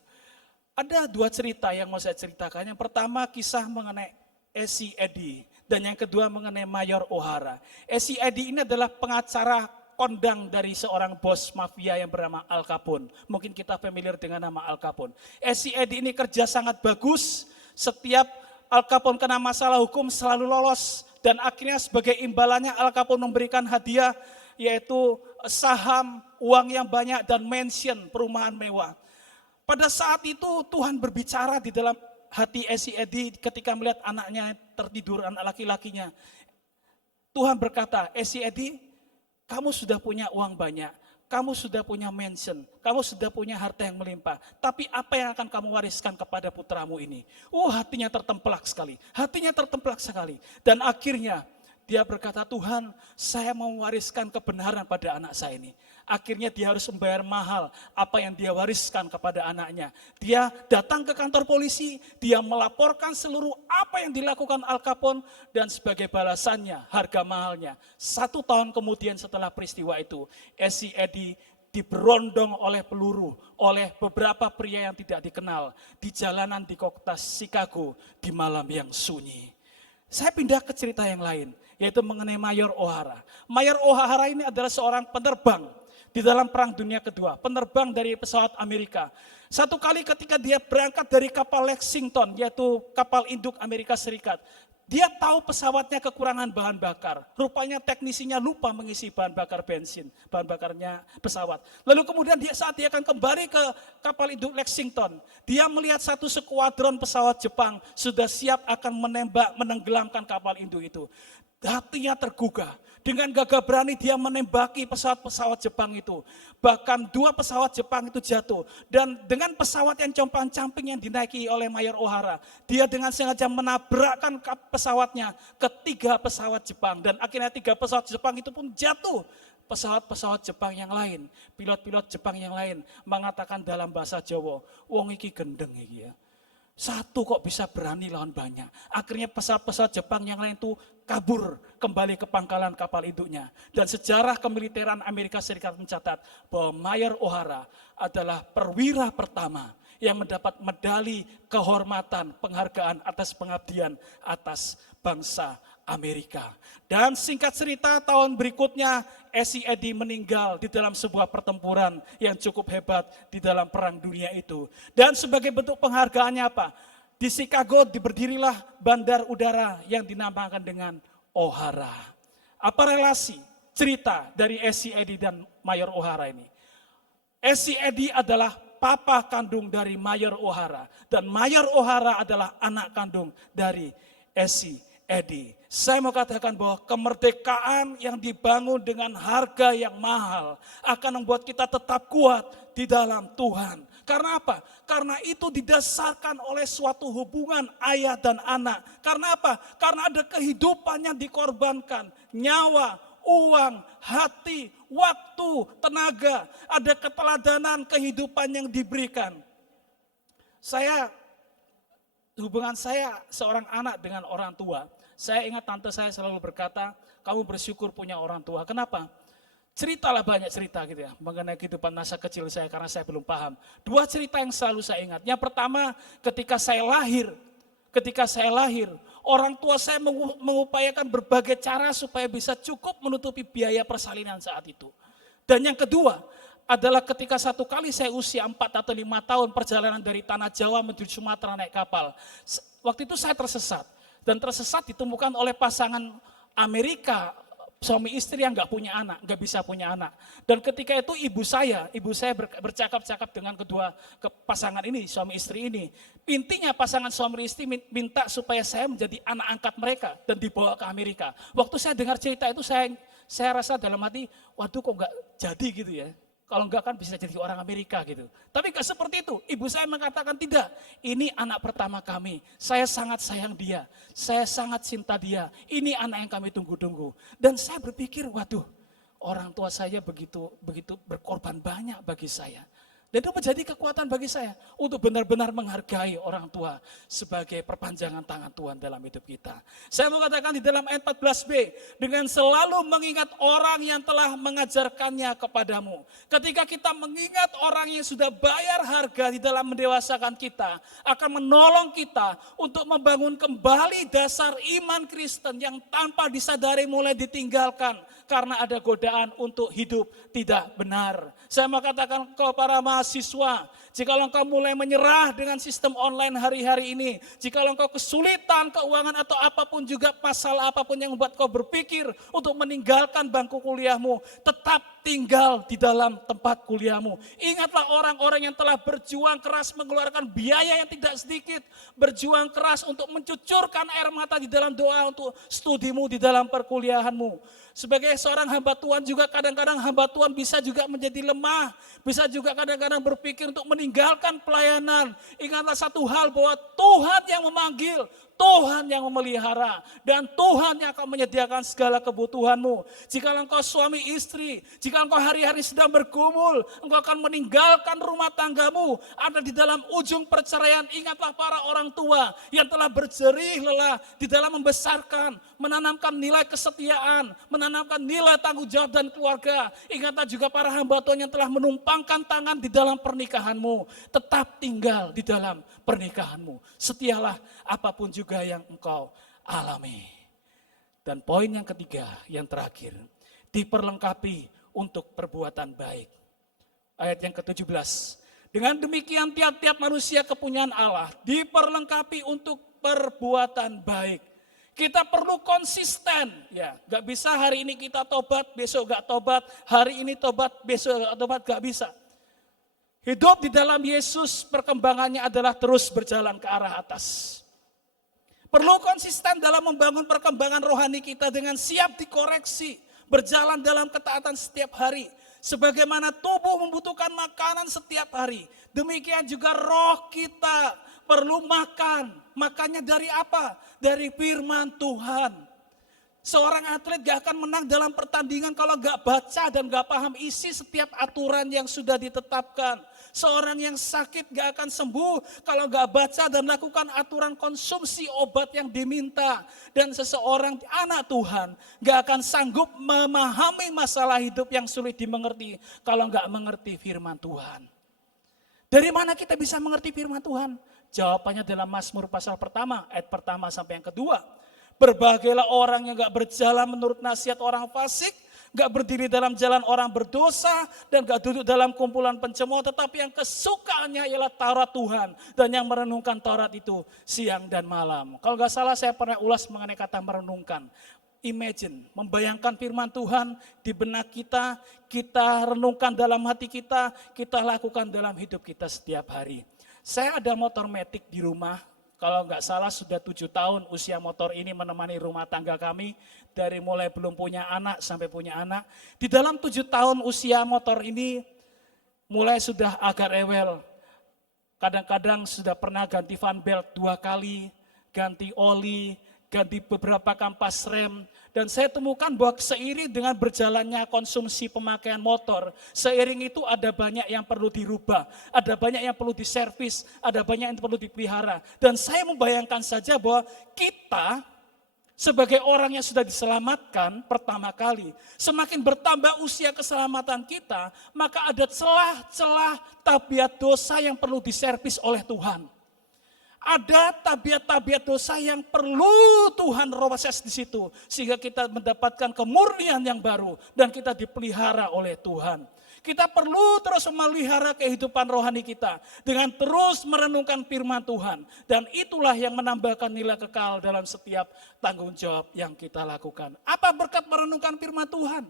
Ada 2 cerita yang mau saya ceritakan. Yang pertama kisah mengenai Essie Eddy. Dan yang kedua mengenai Mayor O'Hara. Essie Eddy ini adalah pengacara kondang dari seorang bos mafia yang bernama Al Capone. Mungkin kita familiar dengan nama Al Capone. Essie Eddy ini kerja sangat bagus. Setiap Al Capone kena masalah hukum selalu lolos. Dan akhirnya sebagai imbalannya Al Capone memberikan hadiah, yaitu saham, uang yang banyak, dan mansion, perumahan mewah. Pada saat itu Tuhan berbicara di dalam hati Essie Eddy ketika melihat anaknya tertidur, anak laki-lakinya. Tuhan berkata, Essie Eddy, kamu sudah punya uang banyak, kamu sudah punya mansion, kamu sudah punya harta yang melimpah. Tapi apa yang akan kamu wariskan kepada putramu ini? Hatinya tertemplak sekali, Dan akhirnya dia berkata, Tuhan, saya mau mewariskan kebenaran pada anak saya ini. Akhirnya dia harus membayar mahal apa yang dia wariskan kepada anaknya. Dia datang ke kantor polisi, dia melaporkan seluruh apa yang dilakukan Al Capone, dan sebagai balasannya harga mahalnya. 1 tahun kemudian setelah peristiwa itu, Essie Eddy diberondong oleh peluru oleh beberapa pria yang tidak dikenal di jalanan di kota Chicago di malam yang sunyi. Saya pindah ke cerita yang lain, yaitu mengenai Mayor O'Hara. Mayor O'Hara ini adalah seorang penerbang di dalam Perang Dunia Kedua, penerbang dari pesawat Amerika. Satu kali ketika dia berangkat dari kapal Lexington, yaitu kapal induk Amerika Serikat, dia tahu pesawatnya kekurangan bahan bakar. Rupanya teknisinya lupa mengisi bahan bakar bensin, bahan bakarnya pesawat. Lalu kemudian saat dia akan kembali ke kapal induk Lexington, dia melihat satu skuadron pesawat Jepang sudah siap akan menembak, menenggelamkan kapal induk itu. Hatinya tergugah. Dengan gagah berani dia menembaki pesawat-pesawat Jepang itu. Bahkan 2 pesawat Jepang itu jatuh. Dan dengan pesawat yang compang-camping yang dinaiki oleh Mayor O'Hara, dia dengan sengaja menabrakkan pesawatnya ke 3 pesawat Jepang. Dan akhirnya 3 pesawat Jepang itu pun jatuh. Pesawat-pesawat Jepang yang lain, pilot-pilot Jepang yang lain mengatakan dalam bahasa Jawa, wong iki gendeng iki ya. Satu kok bisa berani lawan banyak. Akhirnya pesawat-pesawat Jepang yang lain itu kabur kembali ke pangkalan kapal induknya. Dan sejarah kemiliteran Amerika Serikat mencatat bahwa Mayor O'Hara adalah perwira pertama yang mendapat medali kehormatan, penghargaan atas pengabdian atas bangsa Amerika. Dan singkat cerita tahun berikutnya S.E. Eddy meninggal di dalam sebuah pertempuran yang cukup hebat di dalam perang dunia itu. Dan sebagai bentuk penghargaannya apa? Di Chicago berdirilah bandar udara yang dinamakan dengan O'Hara. Apa relasi cerita dari S.E. Eddy dan Mayor O'Hara ini? S.E. Eddy adalah papa kandung dari Mayor O'Hara. Dan Mayor O'Hara adalah anak kandung dari S.E. Eddy. Saya mau katakan bahwa kemerdekaan yang dibangun dengan harga yang mahal akan membuat kita tetap kuat di dalam Tuhan. Karena apa? Karena itu didasarkan oleh suatu hubungan ayah dan anak. Karena apa? Karena ada kehidupan yang dikorbankan, nyawa, uang, hati, waktu, tenaga, ada keteladanan kehidupan yang diberikan. Hubungan saya seorang anak dengan orang tua. Saya ingat tante saya selalu berkata, kamu bersyukur punya orang tua. Kenapa? Ceritalah banyak cerita gitu ya, mengenai kehidupan masa kecil saya karena saya belum paham. 2 cerita yang selalu saya ingat. Yang pertama, ketika saya lahir, orang tua saya mengupayakan berbagai cara supaya bisa cukup menutupi biaya persalinan saat itu. Dan yang kedua, adalah ketika satu kali saya usia 4 atau 5 tahun perjalanan dari Tanah Jawa menuju Sumatera naik kapal. Waktu itu saya tersesat. Dan tersesat ditemukan oleh pasangan Amerika, suami istri yang nggak bisa punya anak. Dan ketika itu ibu saya bercakap-cakap dengan kedua pasangan ini, suami istri ini. Intinya pasangan suami istri minta supaya saya menjadi anak angkat mereka dan dibawa ke Amerika. Waktu saya dengar cerita itu saya rasa dalam hati, waduh kok nggak jadi gitu ya. Kalau enggak kan bisa jadi orang Amerika gitu. Tapi enggak seperti itu. Ibu saya mengatakan tidak. Ini anak pertama kami. Saya sangat sayang dia. Saya sangat cinta dia. Ini anak yang kami tunggu-tunggu. Dan saya berpikir, waduh, orang tua saya begitu berkorban banyak bagi saya. Dan itu menjadi kekuatan bagi saya untuk benar-benar menghargai orang tua sebagai perpanjangan tangan Tuhan dalam hidup kita. Saya mau katakan di dalam ayat 14b, dengan selalu mengingat orang yang telah mengajarkannya kepadamu. Ketika kita mengingat orang yang sudah bayar harga di dalam mendewasakan kita, akan menolong kita untuk membangun kembali dasar iman Kristen yang tanpa disadari mulai ditinggalkan karena ada godaan untuk hidup tidak benar. Saya mau katakan kepada para mahasiswa, jika engkau mulai menyerah dengan sistem online hari-hari ini, jika engkau kesulitan keuangan atau apapun juga masalah apapun yang membuat kau berpikir untuk meninggalkan bangku kuliahmu, tetap tinggal di dalam tempat kuliahmu. Ingatlah orang-orang yang telah berjuang keras mengeluarkan biaya yang tidak sedikit, berjuang keras untuk mencucurkan air mata di dalam doa untuk studimu di dalam perkuliahanmu. Sebagai seorang hamba Tuhan juga kadang-kadang hamba Tuhan bisa juga menjadi lemah, bisa juga kadang-kadang berpikir untuk meninggalkan pelayanan. Ingatlah satu hal bahwa Tuhan yang memanggil, Tuhan yang memelihara, dan Tuhan yang akan menyediakan segala kebutuhanmu. Jika engkau suami istri, jika engkau hari-hari sedang bergumul, engkau akan meninggalkan rumah tanggamu, ada di dalam ujung perceraian, ingatlah para orang tua yang telah berjerih lelah di dalam membesarkan, menanamkan nilai kesetiaan, menanamkan nilai tanggung jawab dan keluarga. Ingatlah juga para hamba Tuhan yang telah menumpangkan tangan di dalam pernikahanmu. Tetap tinggal di dalam pernikahanmu. Setialah apapun juga yang engkau alami. Dan poin yang ketiga, yang terakhir, diperlengkapi untuk perbuatan baik. Ayat yang ke-17, dengan demikian tiap-tiap manusia kepunyaan Allah diperlengkapi untuk perbuatan baik. Kita perlu konsisten, ya, gak bisa hari ini kita tobat, besok gak tobat, hari ini tobat, besok gak tobat, gak bisa. Hidup di dalam Yesus perkembangannya adalah terus berjalan ke arah atas. Perlu konsisten dalam membangun perkembangan rohani kita dengan siap dikoreksi, berjalan dalam ketaatan setiap hari. Sebagaimana tubuh membutuhkan makanan setiap hari, demikian juga roh kita perlu makan. Makannya dari apa? Dari firman Tuhan. Seorang atlet gak akan menang dalam pertandingan kalau gak baca dan gak paham isi setiap aturan yang sudah ditetapkan. Seorang yang sakit gak akan sembuh kalau gak baca dan lakukan aturan konsumsi obat yang diminta. Dan seseorang anak Tuhan gak akan sanggup memahami masalah hidup yang sulit dimengerti kalau gak mengerti firman Tuhan. Dari mana kita bisa mengerti firman Tuhan? Jawabannya dalam Mazmur pasal pertama, ayat pertama sampai yang kedua. Berbagailah orang yang gak berjalan menurut nasihat orang fasik, gak berdiri dalam jalan orang berdosa, dan gak duduk dalam kumpulan pencemooh, tetapi yang kesukaannya ialah Taurat Tuhan, dan yang merenungkan Taurat itu siang dan malam. Kalau gak salah saya pernah ulas mengenai kata merenungkan. Imagine, membayangkan firman Tuhan di benak kita, kita renungkan dalam hati kita lakukan dalam hidup kita setiap hari. Saya ada motor matic di rumah, kalau nggak salah sudah 7 tahun usia motor ini menemani rumah tangga kami. Dari mulai belum punya anak sampai punya anak. Di dalam 7 tahun usia motor ini mulai sudah agak rewel. Kadang-kadang sudah pernah ganti fan belt 2 kali, ganti oli, ganti beberapa kampas rem. Dan saya temukan bahwa seiring dengan berjalannya konsumsi pemakaian motor, seiring itu ada banyak yang perlu dirubah, ada banyak yang perlu diservis, ada banyak yang perlu dipelihara. Dan saya membayangkan saja bahwa kita sebagai orang yang sudah diselamatkan pertama kali, semakin bertambah usia keselamatan kita, maka ada celah-celah tabiat dosa yang perlu diservis oleh Tuhan. Ada tabiat-tabiat dosa yang perlu Tuhan proses di situ. Sehingga kita mendapatkan kemurnian yang baru dan kita dipelihara oleh Tuhan. Kita perlu terus memelihara kehidupan rohani kita dengan terus merenungkan firman Tuhan. Dan itulah yang menambahkan nilai kekal dalam setiap tanggung jawab yang kita lakukan. Apa berkat merenungkan firman Tuhan?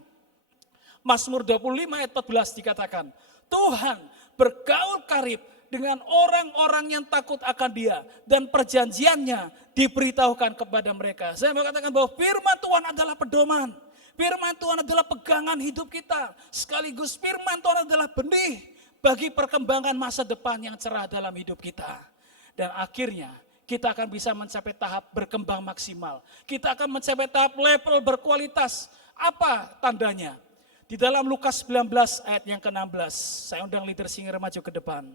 Mazmur 25 ayat 14 dikatakan, Tuhan bergaul karib dengan orang-orang yang takut akan Dia dan perjanjiannya diberitahukan kepada mereka. Saya mau katakan bahwa firman Tuhan adalah pedoman. Firman Tuhan adalah pegangan hidup kita. Sekaligus firman Tuhan adalah benih bagi perkembangan masa depan yang cerah dalam hidup kita. Dan akhirnya kita akan bisa mencapai tahap berkembang maksimal. Kita akan mencapai tahap level berkualitas. Apa tandanya? Di dalam Lukas 19 ayat yang ke-16. Saya undang leader singer maju ke depan.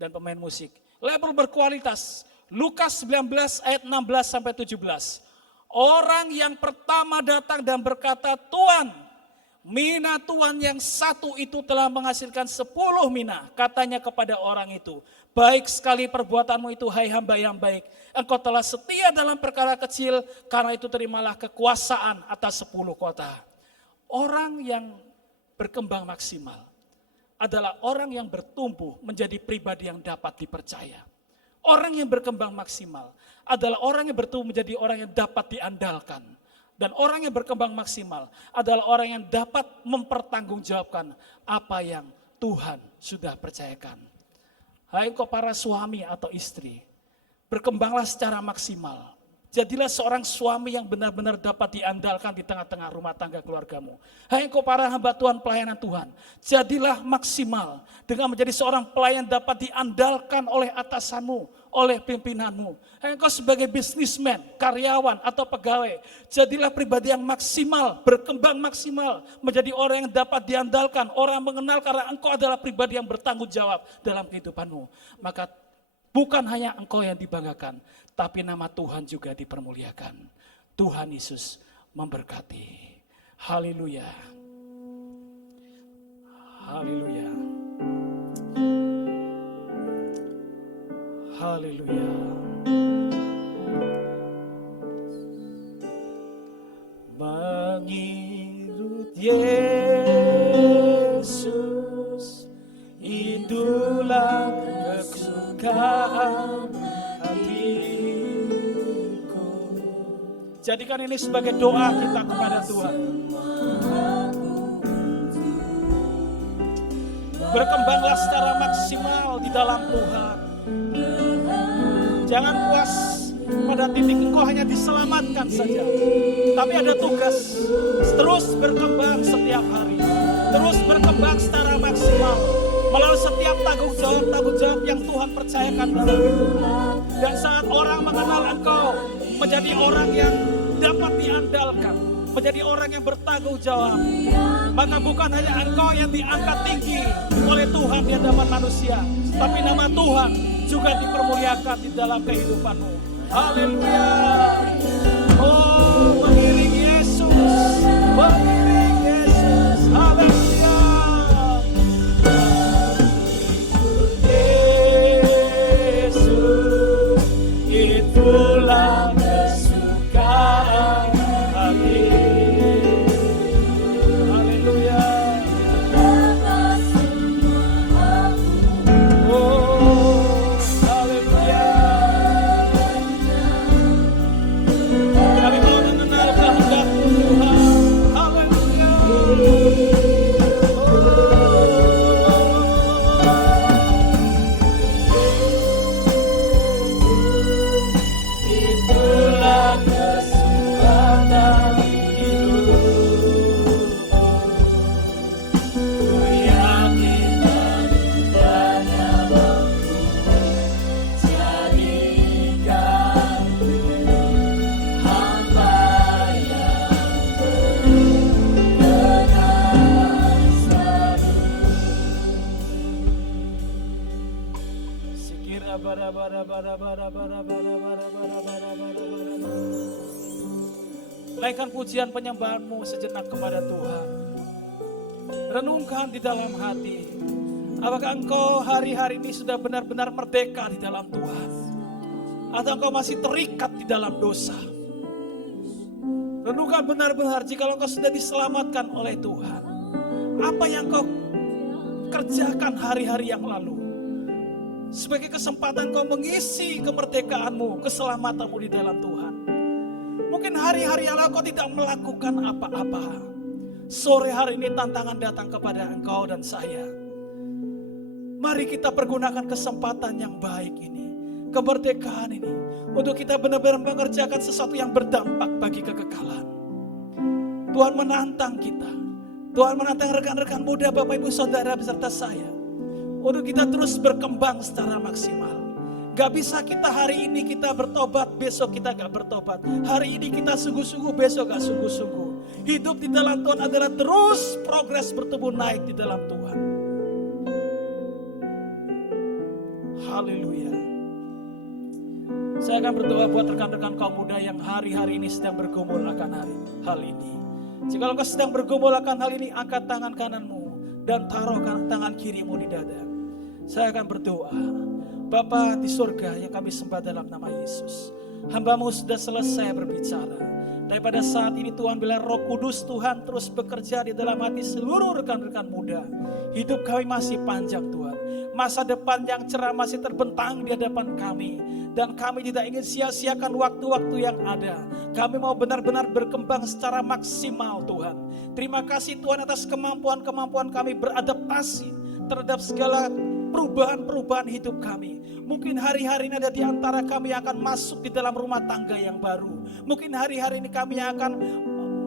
Dan pemain musik. Level berkualitas. Lukas 19 ayat 16 sampai 17. Orang yang pertama datang dan berkata, Tuhan, mina Tuhan yang satu itu telah menghasilkan 10 mina. Katanya kepada orang itu, baik sekali perbuatanmu itu, hai hamba yang baik. Engkau telah setia dalam perkara kecil, karena itu terimalah kekuasaan atas 10 kota. Orang yang berkembang maksimal adalah orang yang bertumbuh menjadi pribadi yang dapat dipercaya. Orang yang berkembang maksimal adalah orang yang bertumbuh menjadi orang yang dapat diandalkan. Dan orang yang berkembang maksimal adalah orang yang dapat mempertanggungjawabkan apa yang Tuhan sudah percayakan. Hai engkau para suami atau istri, berkembanglah secara maksimal. Jadilah seorang suami yang benar-benar dapat diandalkan di tengah-tengah rumah tangga keluargamu. Hai engkau para hamba Tuhan, pelayanan Tuhan. Jadilah maksimal dengan menjadi seorang pelayan dapat diandalkan oleh atasanmu, oleh pimpinanmu. Hai engkau sebagai bisnismen, karyawan atau pegawai. Jadilah pribadi yang maksimal, berkembang maksimal. Menjadi orang yang dapat diandalkan, orang mengenal karena engkau adalah pribadi yang bertanggung jawab dalam kehidupanmu. Maka bukan hanya engkau yang dibanggakan, tapi nama Tuhan juga dipermuliakan. Tuhan Yesus memberkati. Haleluya. Haleluya. Haleluya. Mengikut Yesus, itulah kesukaan hatiku. Jadikan ini sebagai doa kita kepada Tuhan. Berkembanglah secara maksimal di dalam Tuhan. Jangan puas pada titik engkau hanya diselamatkan saja. Tapi ada tugas terus berkembang setiap hari. Terus berkembang secara maksimal melalui setiap tanggung jawab yang Tuhan percayakan dalam hidup. Dan saat orang mengenal engkau menjadi orang yang dapat diandalkan, menjadi orang yang bertanggung jawab, maka bukan hanya engkau yang diangkat tinggi oleh Tuhan di hadapan manusia, tapi nama Tuhan juga dipermuliakan di dalam kehidupanmu. Haleluya. Oh, mengiring Yesus, mengiring Yesus. Haleluya. Yesus, itulah kesukaan hati. Haleluya. Oh, haleluya. Kami mau mengenal kehendak-Mu Tuhan. Haleluya. Itulah kesempatan hidupku. Ku yakin adanya waktu jadikan hamba yang berkenan. Sikira bara. Naikkan pujian penyembahanmu sejenak kepada Tuhan. Renungkan di dalam hati. Apakah engkau hari-hari ini sudah benar-benar merdeka di dalam Tuhan? Atau engkau masih terikat di dalam dosa? Renungkan benar-benar jika engkau sudah diselamatkan oleh Tuhan. Apa yang engkau kerjakan hari-hari yang lalu? Sebagai kesempatan kau mengisi kemerdekaanmu, keselamatanmu di dalam Tuhan. Mungkin hari-hari yang lalu kau tidak melakukan apa-apa. Sore hari ini tantangan datang kepada engkau dan saya. Mari kita pergunakan kesempatan yang baik ini, kemerdekaan ini, untuk kita benar-benar mengerjakan sesuatu yang berdampak bagi kekekalan. Tuhan menantang kita. Tuhan menantang rekan-rekan muda, Bapak Ibu Saudara beserta saya, untuk kita terus berkembang secara maksimal. Gak bisa kita hari ini kita bertobat, besok kita gak bertobat. Hari ini kita sungguh-sungguh, besok gak sungguh-sungguh. Hidup di dalam Tuhan adalah terus progres bertumbuh naik di dalam Tuhan. Haleluya. Saya akan berdoa buat rekan-rekan kaum muda yang hari-hari ini sedang bergumul akan hal ini. Jika engkau sedang bergumul akan hal ini, angkat tangan kananmu dan taruh tangan kirimu di dada. Saya akan berdoa. Bapa di surga yang kami sembah dalam nama Yesus, hamba-Mu sudah selesai berbicara. Daripada saat ini Tuhan, bila Roh Kudus Tuhan terus bekerja di dalam hati seluruh rekan-rekan muda, hidup kami masih panjang Tuhan. Masa depan yang cerah masih terbentang di hadapan kami. Dan kami tidak ingin sia-siakan waktu-waktu yang ada. Kami mau benar-benar berkembang secara maksimal Tuhan. Terima kasih Tuhan atas kemampuan-kemampuan kami beradaptasi terhadap segala perubahan-perubahan hidup kami. Mungkin hari-hari ini ada di antara kami yang akan masuk di dalam rumah tangga yang baru. Mungkin hari-hari ini kami yang akan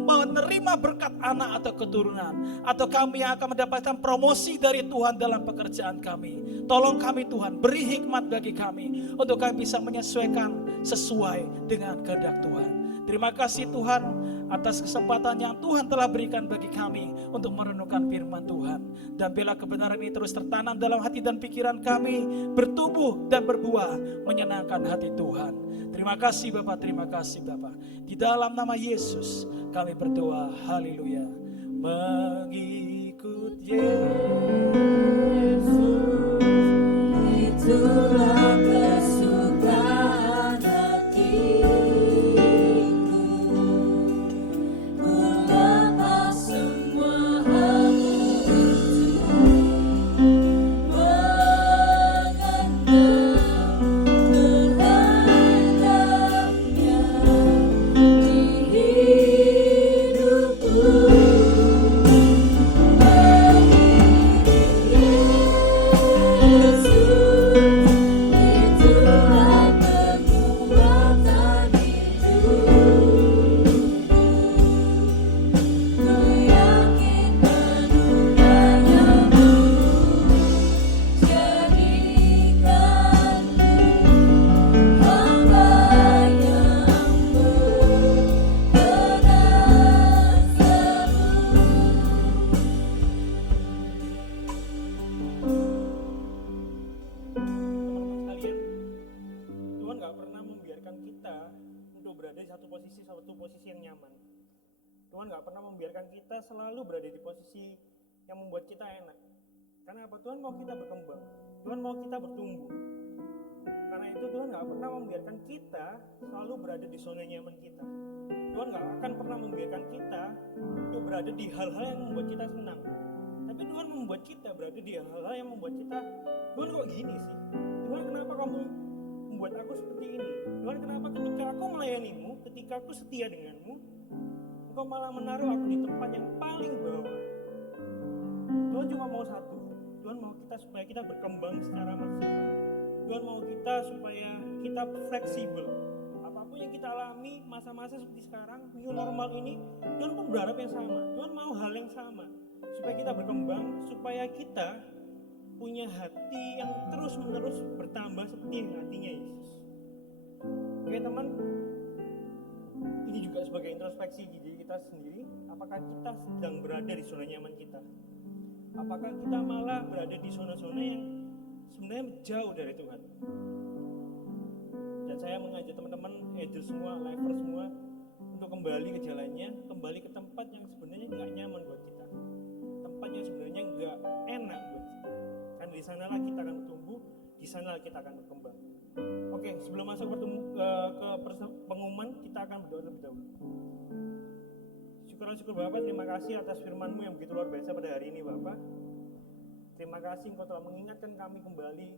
menerima berkat anak atau keturunan. Atau kami yang akan mendapatkan promosi dari Tuhan dalam pekerjaan kami. Tolong kami Tuhan, beri hikmat bagi kami untuk kami bisa menyesuaikan sesuai dengan kehendak Tuhan. Terima kasih Tuhan atas kesempatan yang Tuhan telah berikan bagi kami untuk merenungkan firman Tuhan. Dan bila kebenaran ini terus tertanam dalam hati dan pikiran kami, bertumbuh dan berbuah menyenangkan hati Tuhan. Terima kasih Bapak, terima kasih Bapak. Di dalam nama Yesus kami berdoa, haleluya. Mengikut Yesus, itulah kesukaan hatiku. Ku Tuhan nggak pernah membiarkan kita selalu berada di posisi yang membuat kita enak. Karena apa? Tuhan mau kita berkembang, Tuhan mau kita bertumbuh. Karena itu Tuhan nggak pernah membiarkan kita selalu berada di zona nyaman kita. Tuhan nggak akan pernah membiarkan kita untuk berada di hal-hal yang membuat kita senang. Tapi Tuhan membuat kita berada di hal-hal yang membuat kita, Tuhan kok gini sih? Tuhan kenapa kamu membuat aku seperti ini? Tuhan kenapa ketika aku melayanimu, ketika aku setia denganmu, Engkau malah menaruh aku di tempat yang paling bawah? Tuhan cuma mau satu, Tuhan mau kita supaya kita berkembang secara maksimal. Tuhan mau kita supaya kita fleksibel. Apapun yang kita alami masa-masa seperti sekarang, new normal ini, Tuhan pun berharap yang sama. Tuhan mau hal yang sama supaya kita berkembang, supaya kita punya hati yang terus-menerus bertambah seperti hatinya Yesus. Oke teman, ini juga sebagai introspeksi di diri kita sendiri. Apakah kita sedang berada di zona nyaman kita? Apakah kita malah berada di zona-zona yang sebenarnya jauh dari Tuhan? Dan saya mengajak teman-teman, Edel semua, Lifer semua, untuk kembali ke jalannya, kembali ke tempat yang sebenarnya nggak nyaman buat kita, tempat yang sebenarnya nggak enak buat kita. Kan di sanalah kita akan bertumbuh, di sanalah kita akan berkembang. Oke, sebelum masuk ke pengumuman, kita akan berdoa lebih dahulu. Syukur Bapak, terima kasih atas firman-Mu yang begitu luar biasa pada hari ini Bapak. Terima kasih Engkau telah mengingatkan kami kembali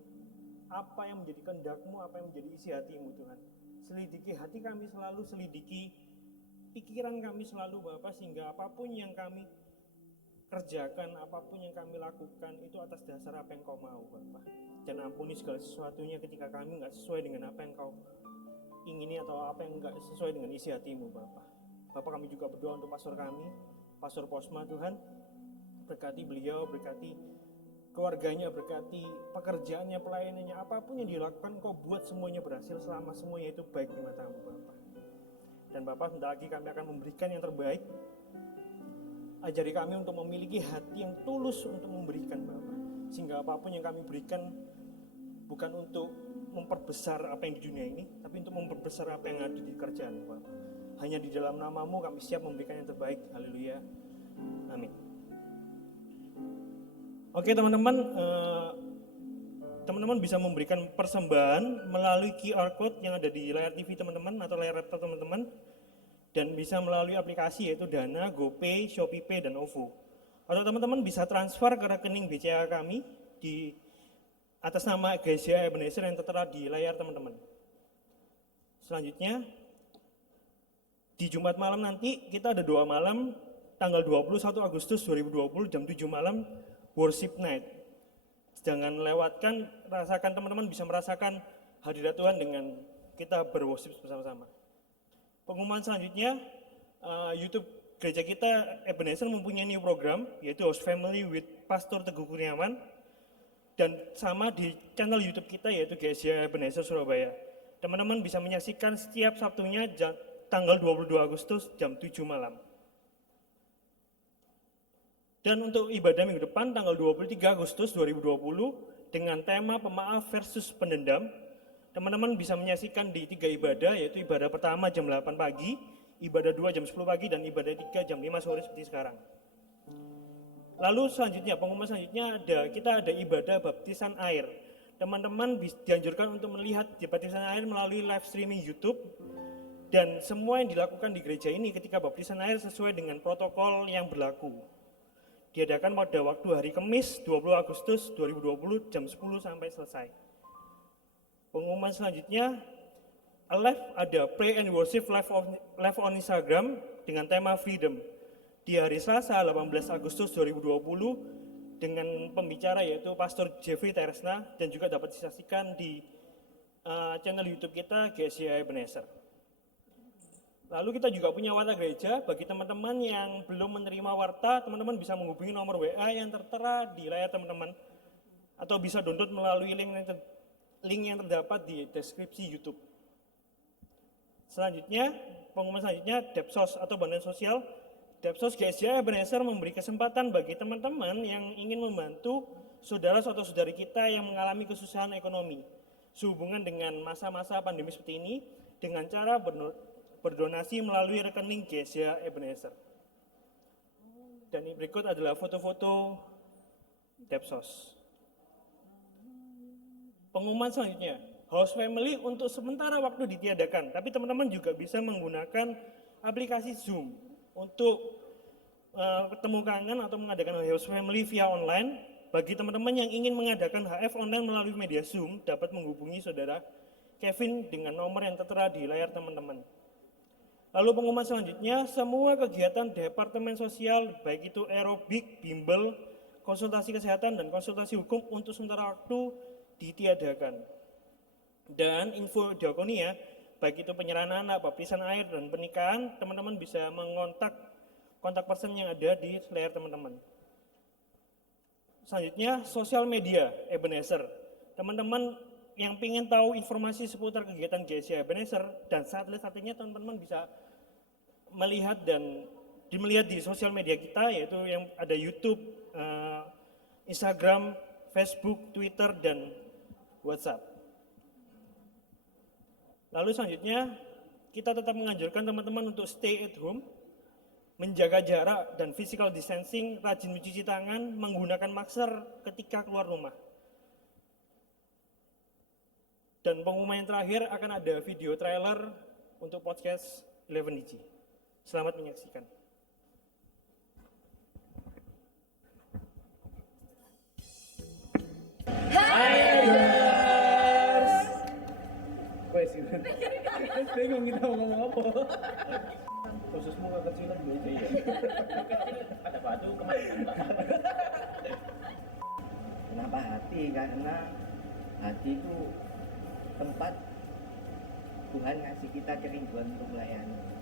apa yang menjadi kehendak-Mu, apa yang menjadi isi hati-Mu Tuhan. Selidiki hati kami selalu, selidiki pikiran kami selalu Bapak, sehingga apapun yang kami kerjakan, apapun yang kami lakukan itu atas dasar apa yang Kau mau Bapak. Dan ampuni segala sesuatunya ketika kami nggak sesuai dengan apa yang Kau ingini atau apa yang nggak sesuai dengan isi hati-Mu Bapak. Bapak, kami juga berdoa untuk pastor kami, Pastor Posma Tuhan. Berkati beliau, berkati keluarganya, berkati pekerjaannya, pelayanannya, apapun yang dilakukan Kau buat semuanya berhasil selama semuanya itu baik di mata-Mu Bapak. Dan Bapak, sebentar lagi kami akan memberikan yang terbaik. Ajari kami untuk memiliki hati yang tulus untuk memberikan Bapak. Sehingga apapun yang kami berikan bukan untuk memperbesar apa yang di dunia ini, tapi untuk memperbesar apa yang ada di kerjaan Bapak. Hanya di dalam nama-Mu kami siap memberikan yang terbaik. Haleluya. Amin. Oke teman-teman, teman-teman bisa memberikan persembahan melalui QR Code yang ada di layar TV teman-teman atau layar laptop teman-teman, dan bisa melalui aplikasi yaitu Dana, GoPay, ShopeePay, dan OVO. Atau teman-teman bisa transfer ke rekening BCA kami di atas nama GCA Ebenezer yang tertera di layar teman-teman. Selanjutnya, di Jumat malam nanti kita ada doa malam tanggal 21 Agustus 2020 jam 7 malam, Worship Night. Jangan lewatkan, rasakan, teman-teman bisa merasakan hadirat Tuhan dengan kita berworship bersama-sama. Pengumuman selanjutnya, YouTube gereja kita Ebenezer mempunyai new program, yaitu Host Family with Pastor Teguh Kurniawan. Dan sama di channel YouTube kita yaitu GSJ Ebenezer Surabaya. Teman-teman bisa menyaksikan setiap Sabtunya tanggal 22 Agustus jam 7 malam. Dan untuk ibadah minggu depan tanggal 23 Agustus 2020 dengan tema pemaaf versus pendendam, teman-teman bisa menyaksikan di 3 ibadah, yaitu ibadah pertama jam 8 pagi, ibadah 2 jam 10 pagi, dan ibadah 3 jam 5 sore seperti sekarang. Lalu selanjutnya, pengumuman selanjutnya kita ada ibadah baptisan air. Teman-teman dianjurkan untuk melihat baptisan air melalui live streaming YouTube. Dan semua yang dilakukan di gereja ini ketika baptisan air sesuai dengan protokol yang berlaku. Diadakan pada waktu hari Kamis 20 Agustus 2020 jam 10 sampai selesai. Pengumuman selanjutnya, ada Pray and Worship live on Instagram dengan tema Freedom. Di hari Selasa 18 Agustus 2020 dengan pembicara yaitu Pastor Jeffrey Teresna, dan juga dapat disaksikan di channel YouTube kita GSJ Ebenezer. Lalu kita juga punya warta gereja. Bagi teman-teman yang belum menerima warta, teman-teman bisa menghubungi nomor WA yang tertera di layar teman-teman, atau bisa download melalui link yang terdapat di deskripsi YouTube. Selanjutnya, pengumuman selanjutnya, Depsos atau Bantuan Sosial. Depsos GSJ Ebenezer memberi kesempatan bagi teman-teman yang ingin membantu saudara atau saudari kita yang mengalami kesusahan ekonomi sehubungan dengan masa-masa pandemi seperti ini, dengan cara berdonasi melalui rekening GSJ Ebenezer. Dan berikut adalah foto-foto Depsos. Pengumuman selanjutnya, host family untuk sementara waktu ditiadakan, tapi teman-teman juga bisa menggunakan aplikasi Zoom untuk ketemu kangen atau mengadakan host family via online. Bagi teman-teman yang ingin mengadakan HF online melalui media Zoom, dapat menghubungi saudara Kevin dengan nomor yang tertera di layar teman-teman. Lalu pengumuman selanjutnya, semua kegiatan Departemen Sosial, baik itu aerobik, bimbel, konsultasi kesehatan, dan konsultasi hukum untuk sementara waktu ditiadakan. Dan info diakonia, baik itu penyerahan anak, baptisan air, dan pernikahan, teman-teman bisa mengontak kontak person yang ada di layar teman-teman. Selanjutnya, sosial media Ebenezer. Teman-teman yang ingin tahu informasi seputar kegiatan GSI Ebenezer dan satelit-satelitnya, teman-teman bisa melihat di sosial media kita, yaitu yang ada YouTube, Instagram, Facebook, Twitter, dan WhatsApp. Lalu selanjutnya, kita tetap menganjurkan teman-teman untuk stay at home, menjaga jarak dan physical distancing, rajin mencuci tangan, menggunakan masker ketika keluar rumah. Dan pengumuman yang terakhir akan ada video trailer untuk podcast 11DG. Selamat menyaksikan. Wes, bingung kita mau ngomong apa. Khususmu kekecilan dulu ya. Ada batu kemarin. Kenapa hati? Karena hati itu tempat Tuhan ngasih kita kerinduan untuk melayani.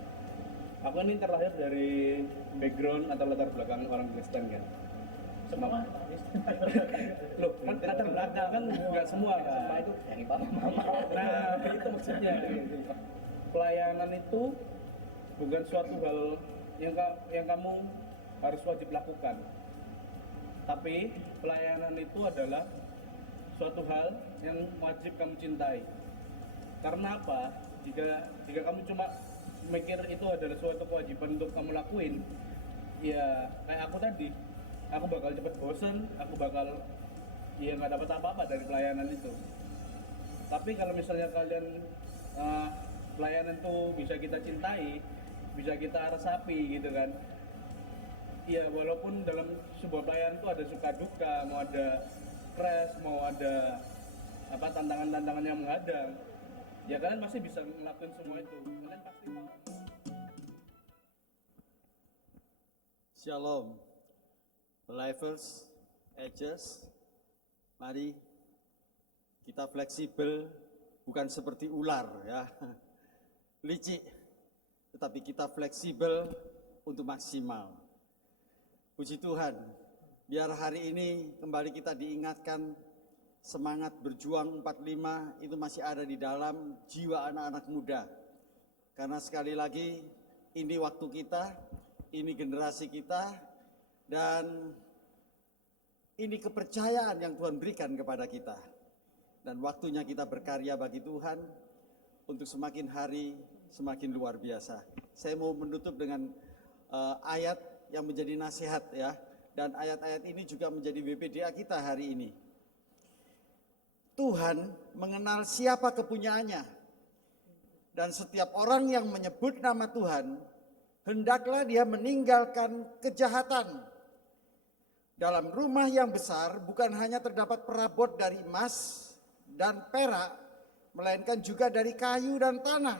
Aku ini terlahir dari background atau latar belakang orang Kristen kan. Semua. Loh, kan latar belakang kan nggak semua kan. Semua itu dari papa mama. Nah, itu maksudnya. Pelayanan itu bukan suatu hal yang kamu harus wajib lakukan. Tapi pelayanan itu adalah suatu hal yang wajib kamu cintai. Karena apa? Jika kamu cuma mikir itu adalah suatu kewajiban untuk kamu lakuin, ya kayak aku tadi, aku bakal cepet bosen, aku bakal ya nggak dapat apa-apa dari pelayanan itu. Tapi kalau misalnya kalian pelayanan itu bisa kita cintai, bisa kita resapi gitu kan, ya walaupun dalam sebuah pelayanan itu ada suka duka, mau ada crash, mau ada apa tantangan-tantangan yang menghadang, ya kalian pasti bisa ngelakuin semua itu. Kalian pasti mau. Shalom, Believers, Edges, mari kita fleksibel, bukan seperti ular ya, licik, tetapi kita fleksibel untuk maksimal. Puji Tuhan, biar hari ini kembali kita diingatkan semangat berjuang 45 itu masih ada di dalam jiwa anak-anak muda. Karena sekali lagi ini waktu kita, ini generasi kita, dan ini kepercayaan yang Tuhan berikan kepada kita. Dan waktunya kita berkarya bagi Tuhan untuk semakin hari semakin luar biasa. Saya mau menutup dengan ayat yang menjadi nasihat ya. Dan ayat-ayat ini juga menjadi WPDA kita hari ini. Tuhan mengenal siapa kepunyaannya. Dan setiap orang yang menyebut nama Tuhan, hendaklah dia meninggalkan kejahatan. Dalam rumah yang besar bukan hanya terdapat perabot dari emas dan perak, melainkan juga dari kayu dan tanah.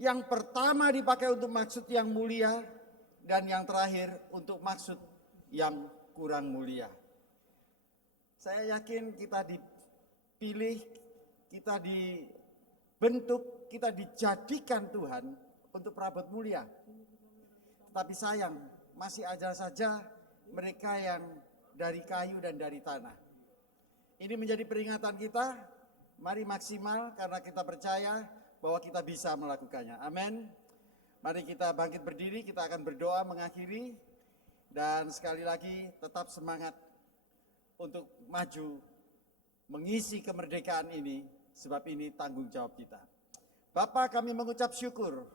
Yang pertama dipakai untuk maksud yang mulia, dan yang terakhir untuk maksud yang kurang mulia. Saya yakin kita dipilih, kita dibentuk, kita dijadikan Tuhan untuk perabot mulia. Tetapi sayang, masih ada saja mereka yang dari kayu dan dari tanah. Ini menjadi peringatan kita, mari maksimal karena kita percaya bahwa kita bisa melakukannya. Amin. Mari kita bangkit berdiri, kita akan berdoa mengakhiri. Dan sekali lagi tetap semangat untuk maju, mengisi kemerdekaan ini, sebab ini tanggung jawab kita. Bapa, kami mengucap syukur.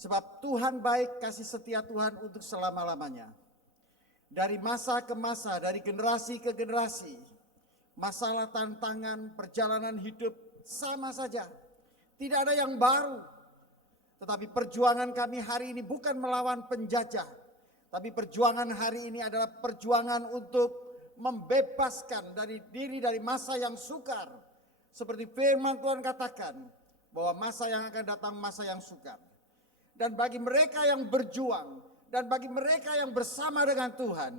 Sebab Tuhan baik, kasih setia Tuhan untuk selama-lamanya. Dari masa ke masa, dari generasi ke generasi, masalah, tantangan, perjalanan hidup sama saja. Tidak ada yang baru. Tetapi perjuangan kami hari ini bukan melawan penjajah. Tapi perjuangan hari ini adalah perjuangan untuk membebaskan diri dari masa yang sukar. Seperti firman Tuhan katakan, bahwa masa yang akan datang masa yang sukar. Dan bagi mereka yang berjuang, dan bagi mereka yang bersama dengan Tuhan,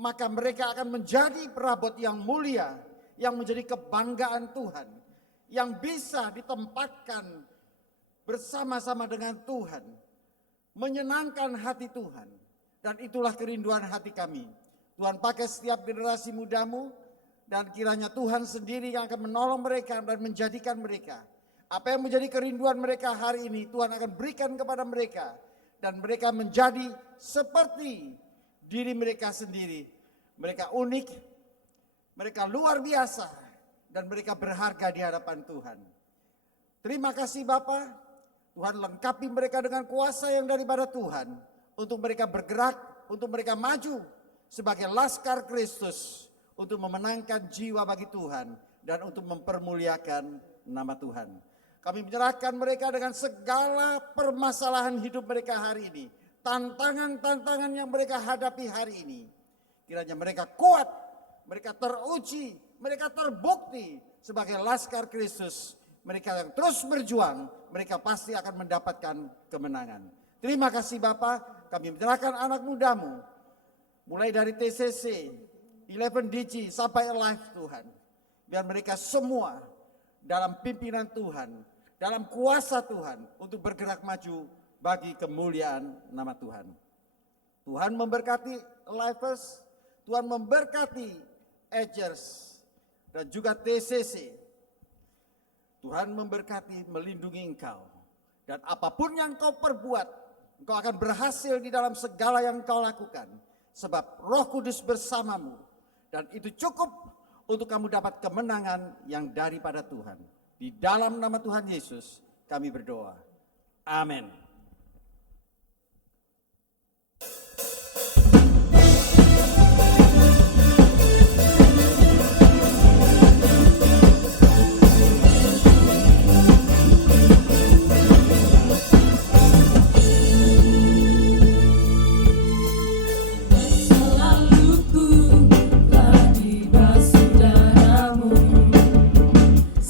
maka mereka akan menjadi perabot yang mulia, yang menjadi kebanggaan Tuhan, yang bisa ditempatkan bersama-sama dengan Tuhan, menyenangkan hati Tuhan. Dan itulah kerinduan hati kami. Tuhan pakai setiap generasi mudamu, dan kiranya Tuhan sendiri yang akan menolong mereka dan menjadikan mereka. Apa yang menjadi kerinduan mereka hari ini, Tuhan akan berikan kepada mereka. Dan mereka menjadi seperti diri mereka sendiri. Mereka unik, mereka luar biasa, dan mereka berharga di hadapan Tuhan. Terima kasih Bapa, Tuhan lengkapi mereka dengan kuasa yang daripada Tuhan. Untuk mereka bergerak, untuk mereka maju sebagai laskar Kristus. Untuk memenangkan jiwa bagi Tuhan dan untuk mempermuliakan nama Tuhan. Kami menyerahkan mereka dengan segala permasalahan hidup mereka hari ini. Tantangan-tantangan yang mereka hadapi hari ini. Kiranya mereka kuat, mereka teruji, mereka terbukti sebagai laskar Kristus. Mereka yang terus berjuang, mereka pasti akan mendapatkan kemenangan. Terima kasih Bapa, kami menyerahkan anak mudamu. Mulai dari TCC, 11DG sampai Alive Tuhan. Biar mereka semua dalam pimpinan Tuhan, dalam kuasa Tuhan untuk bergerak maju bagi kemuliaan nama Tuhan. Tuhan memberkati Alivers, Tuhan memberkati Edgers dan juga TCC. Tuhan memberkati, melindungi engkau. Dan apapun yang kau perbuat, engkau akan berhasil di dalam segala yang kau lakukan. Sebab Roh Kudus bersamamu. Dan itu cukup untuk kamu dapat kemenangan yang daripada Tuhan. Di dalam nama Tuhan Yesus kami berdoa. Amin.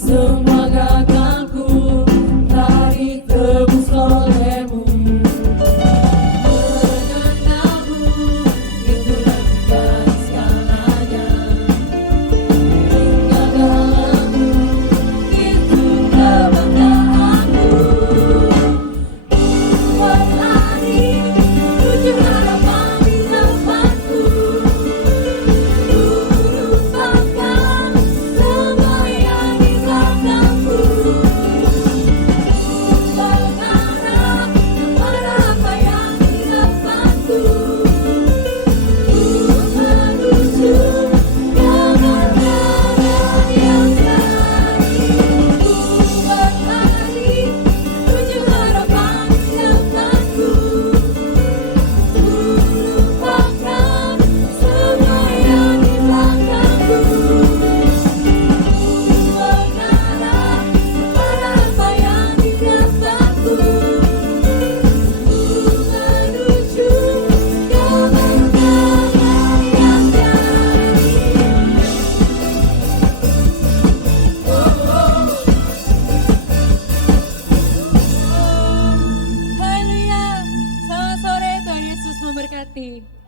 Semua gagalku telah ditebus olehmu. memberkati.